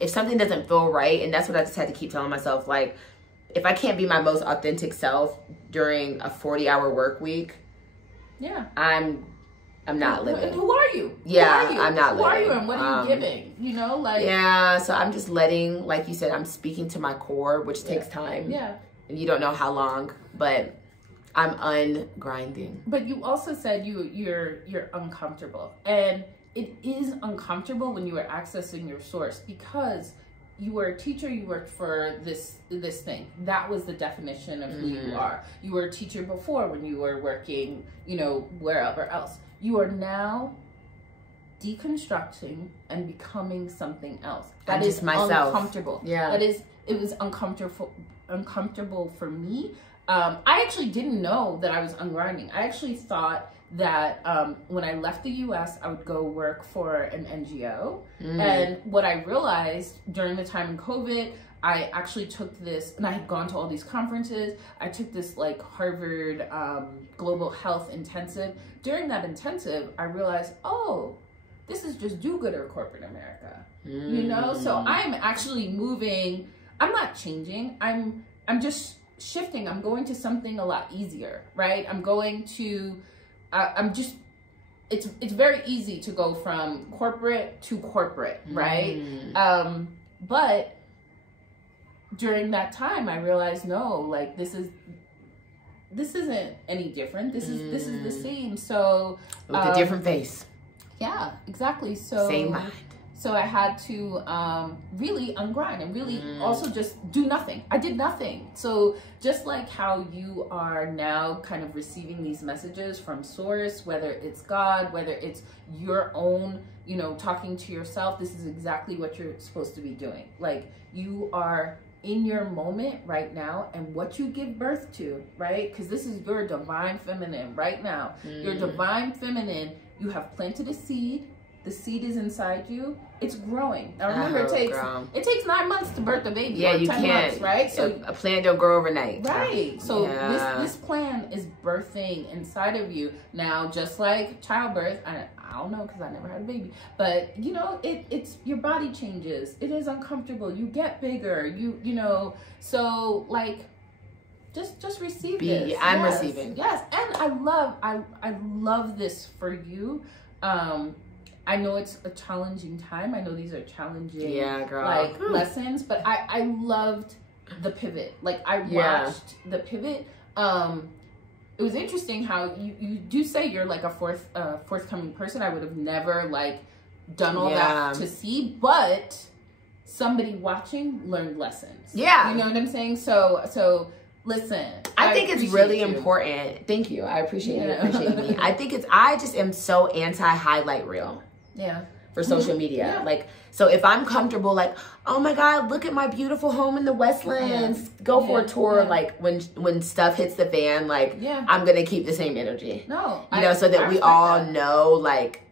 if something doesn't feel right, and that's what I just had to keep telling myself, like, if I can't be my most authentic self during a 40-hour work week, I'm not living. Who are you? Yeah, who are you? I'm not living. Who are you and what are you giving? Yeah, so I'm just letting, like you said, I'm speaking to my core, which takes time. Yeah. And you don't know how long, but I'm ungrinding. But you also said you're uncomfortable. And it is uncomfortable when you are accessing your source because you were a teacher, you worked for this thing. That was the definition of who you are. You were a teacher before when you were working, wherever else. You are now deconstructing and becoming something else. That is myself. Uncomfortable. Yeah. It was uncomfortable for me. I actually didn't know that I was ungrinding. I actually thought that when I left the US, I would go work for an NGO. And what I realized during the time in COVID, I actually took this, and I had gone to all these conferences. I took this like Harvard Global Health Intensive. During that intensive, I realized, oh, this is just do-gooder corporate America. So I'm actually moving. I'm not changing. I'm just shifting. I'm going to something a lot easier, right? I'm going to, it's very easy to go from corporate to corporate, right? But during that time, I realized, no, like this isn't any different. This is the same. So with a different face. Yeah, exactly. So same mind. So I had to really ungrind and really also just do nothing. I did nothing. So just like how you are now kind of receiving these messages from source, whether it's God, whether it's your own, talking to yourself, this is exactly what you're supposed to be doing. Like, you are in your moment right now and what you give birth to, right? Because this is your divine feminine right now. Your divine feminine, you have planted a seed. The seed is inside you. It's growing. Now remember, it takes 9 months to birth a baby. Yeah, you 10 can't. months, right? So a plant don't grow overnight. Right. So this plan is birthing inside of you. Now, just like childbirth, I don't know because I never had a baby, but it's your body changes. It is uncomfortable. You get bigger. So like, just receive this. I'm receiving. Yes, and I love this for you. I know it's a challenging time. I know these are challenging lessons, but I loved the pivot. Like, I watched the pivot. It was interesting how you do say you're like a forthcoming person. I would have never like done all that to see, but somebody watching learned lessons. Yeah. You know what I'm saying? So listen, I think it's really important. Thank you. I appreciate you appreciating me. I just am so anti-highlight reel. Yeah. For social media. Like, so if I'm comfortable, like, oh my God, look at my beautiful home in the Westlands. Go for a tour. Like, when stuff hits the fan, like, I'm going to keep the same energy. No. So that we all know, like,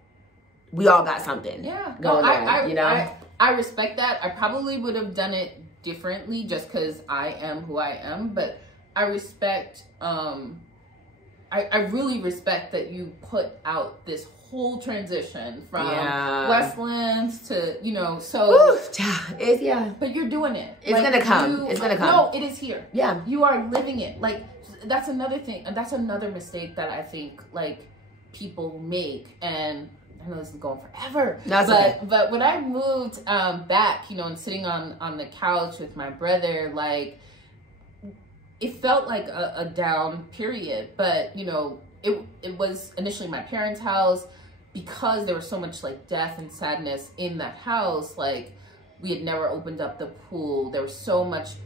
we all got something going on, I respect that. I probably would have done it differently just because I am who I am, but I respect, I really respect that you put out this whole transition from Westlands to, but you're doing it. It's like, gonna come. It's gonna come. No, it is here. Yeah. You are living it. Like, that's another thing. And that's another mistake that I think, like, people make. And I know this is going forever. But when I moved back, and sitting on the couch with my brother, like, it felt like a down period, but you know, it was initially my parents' house, because there was so much like death and sadness in that house. Like, we had never opened up the pool. There was so much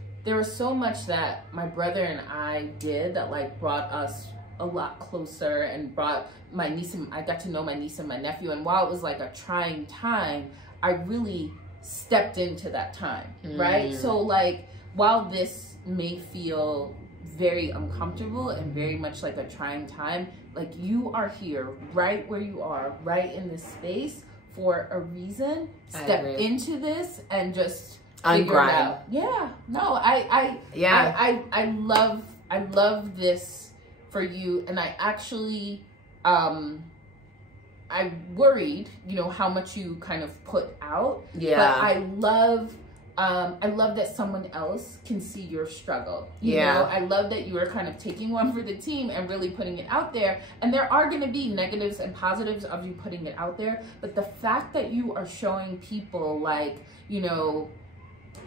that my brother and I did that like brought us a lot closer, and brought my niece, and I got to know my niece and my nephew. And while it was like a trying time, I really stepped into that time, right? So like, while this may feel very uncomfortable and very much like a trying time, like, you are here right where you are, right in this space for a reason. Step into this and just figure it out. Yeah, no, I love this for you. And I actually, I worried, you know, how much you kind of put out. Yeah. But I love that someone else can see your struggle. You know, I love that you are kind of taking one for the team and really putting it out there. And there are going to be negatives and positives of you putting it out there. But the fact that you are showing people, like, you know,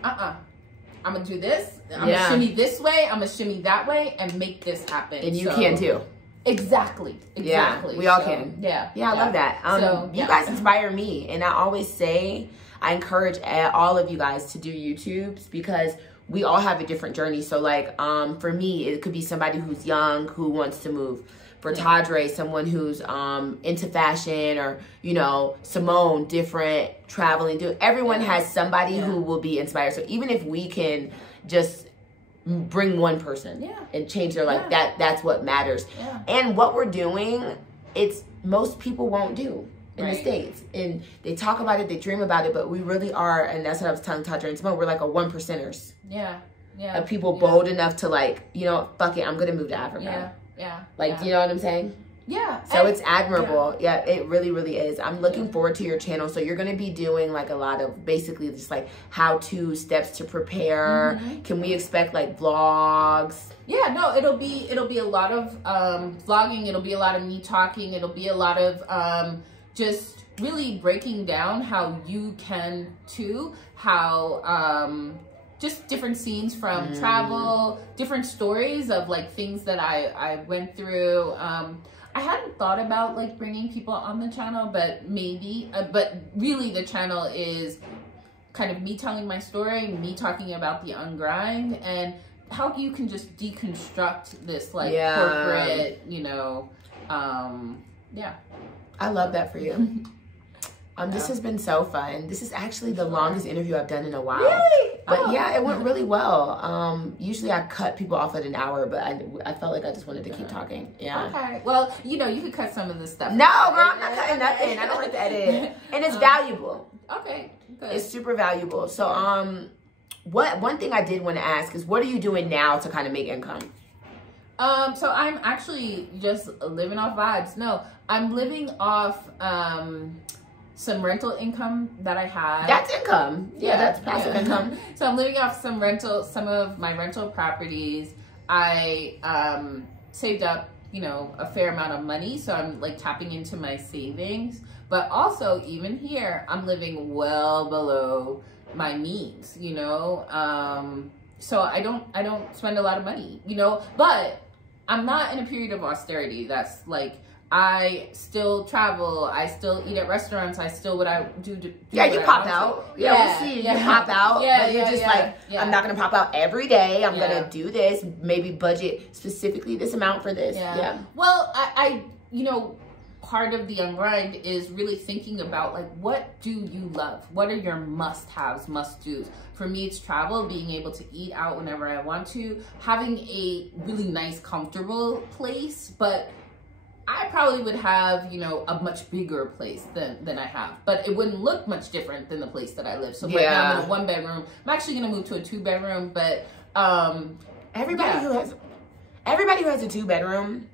I'm going to do this. I'm going to shimmy this way. I'm going to shimmy that way and make this happen. And you can too. Exactly. Yeah, we all can. Yeah. Yeah, I love that. You guys inspire me. And I always say, I encourage all of you guys to do YouTubes, because we all have a different journey. So like, for me, it could be somebody who's young, who wants to move. For Tadre, someone who's into fashion, or, you know, Simone, different, traveling. Everyone has somebody who will be inspired. So even if we can just bring one person and change their life, that's what matters. And what we're doing, it's most people won't do in the States. And they talk about it, they dream about it, but we really are, and that's what I was telling Tadre and Simone, we're like a 1%ers. Of people bold enough to, like, you know, fuck it, I'm gonna move to Africa. Like, you know what I'm saying? So it's admirable. Yeah, it really, really is. I'm looking forward to your channel. So you're going to be doing like a lot of basically just like how-to steps to prepare. Can we expect like vlogs? Yeah, no, it'll be a lot of vlogging. It'll be a lot of me talking. It'll be a lot of just really breaking down how you can too, how just different scenes from travel, different stories of like things that I went through. I hadn't thought about like bringing people on the channel, but maybe, but really the channel is kind of me telling my story, me talking about the UNGRIND, and how you can just deconstruct this like corporate, you know, I love that for you. This has been so fun. This is actually the longest interview I've done in a while. Really? But yeah, it went really well. Usually I cut people off at an hour, but I felt like I just wanted to keep talking. Yeah. Okay. Well, you know, you could cut some of this stuff. No, girl, I'm not cutting nothing. I don't like to edit. And it's valuable. Okay. Good. It's super valuable. So, one thing I did want to ask is, what are you doing now to kind of make income? So I'm actually just living off vibes. No, I'm living off, some rental income that I had. That's income. Yeah, that's passive income. So I'm living off some of my rental properties. I saved up, you know, a fair amount of money, so I'm like tapping into my savings. But also, even here, I'm living well below my means, you know. So I don't spend a lot of money, you know. But I'm not in a period of austerity. That's like, I still travel, I still eat at restaurants, I still do you pop out. We see you pop out, but you're just like, I'm not gonna pop out every day. I'm gonna do this, maybe budget specifically this amount for this. Well, I you know, part of the UNGRIND is really thinking about like, what do you love? What are your must-haves, must-dos? For me, it's travel, being able to eat out whenever I want to, having a really nice, comfortable place, but I probably would have, you know, a much bigger place than I have, but it wouldn't look much different than the place that I live. So right now I'm in a 1-bedroom. I'm actually going to move to a 2-bedroom, but everybody who has a 2-bedroom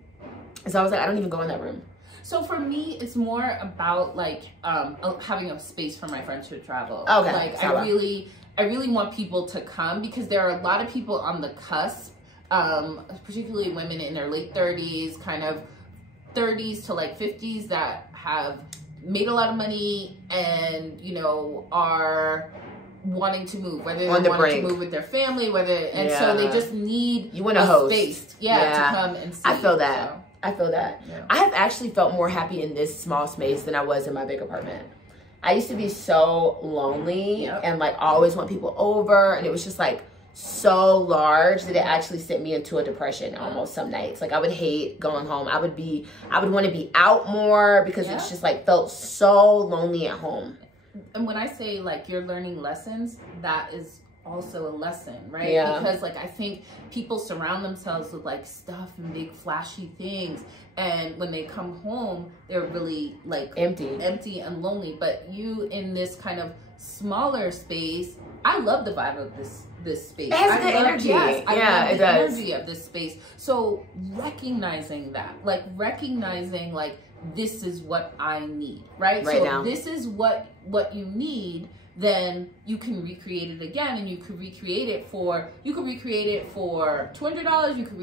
is always like, I don't even go in that room. So for me, it's more about like having a space for my friends to travel. Okay. Like I really want people to come, because there are a lot of people on the cusp, particularly women in their late 30s, kind of 30s to like 50s, that have made a lot of money and, you know, are wanting to move, whether they On the want to brink. move with their family, so they just need you want a host. Space, to come and see. I feel that. So. I feel that. Yeah. I have actually felt more happy in this small space than I was in my big apartment. I used to be so lonely and like always want people over, and it was just like so large that it actually sent me into a depression almost some nights. Like I would hate going home. I would want to be out more because it's just like felt so lonely at home. And when I say like you're learning lessons, that is also a lesson, right? Yeah. Because like I think people surround themselves with like stuff and big flashy things, and when they come home they're really like empty and lonely. But you in this kind of smaller space, I love the vibe of this space. It has good energy. Yes, I love it the does. energy of this space. So recognizing that, like this is what I need, right? Right so now. This is what you need. Then you can recreate it again, and you could recreate it for $200. You could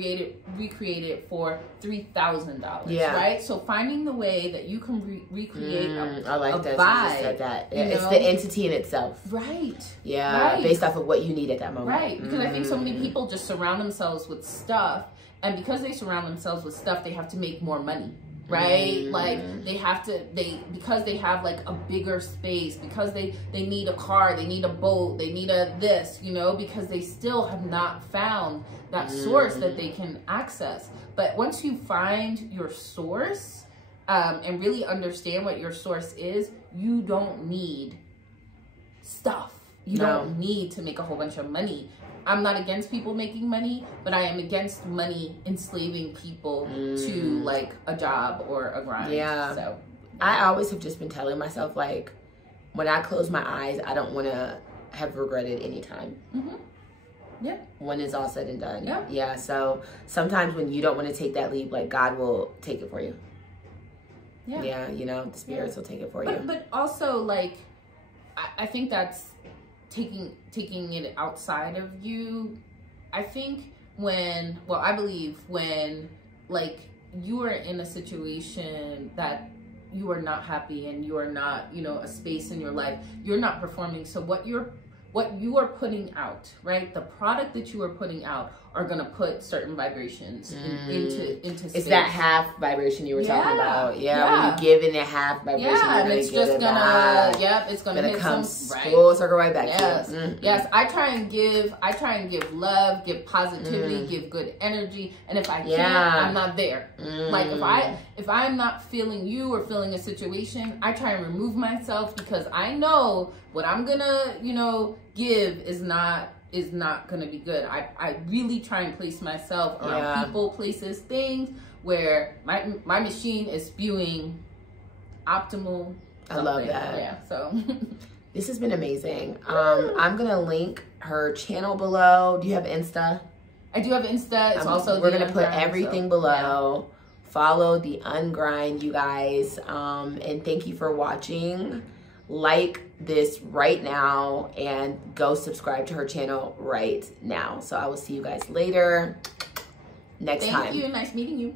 recreate it for $3,000. Right. So finding the way that you can recreate I like a that vibe, you just said that. It's the entity in itself. Right. Yeah. Right. Based off of what you need at that moment. Right. Because I think so many people just surround themselves with stuff, and because they surround themselves with stuff, they have to make more money. Right? Like because they have like a bigger space, because they need a car, they need a boat, they need this, because they still have not found that source that they can access. But once you find your source, and really understand what your source is, you don't need stuff. You don't need to make a whole bunch of money. I'm not against people making money, but I am against money enslaving people to like a job or a grind. Yeah. So I always have just been telling myself, like, when I close my eyes, I don't want to have regretted any time. Yeah. When it's all said and done. Yeah. Yeah. So sometimes when you don't want to take that leap, like God will take it for you. Yeah. Yeah. The spirits will take it for you. But also, like, I think that's taking it outside of you. I think I believe when like you are in a situation that you are not happy and you are not, a space in your life, you're not performing. So what you are putting out, right? The product that you are putting out are going to put certain vibrations into space. It's that half vibration you were talking about. Yeah. When you give in a half vibration, and it's just gonna, it's gonna hit come some full circle right back. Yes, to you. Yes. I try and give love, give positivity, give good energy. And if I can't, I'm not there. Like if I'm not feeling you or feeling a situation, I try and remove myself, because I know what I'm gonna, give is not gonna be good. I really try and place myself around people, places, things where my machine is spewing optimal something. I love that. Yeah. So this has been amazing. I'm gonna link her channel below. Do you have Insta? I do have Insta. It's also we're gonna put everything below. Yeah. Follow the Ungrind, you guys. And thank you for watching. Like this right now and go subscribe to her channel right now. So I will see you guys later next time. Thank you. Nice meeting you.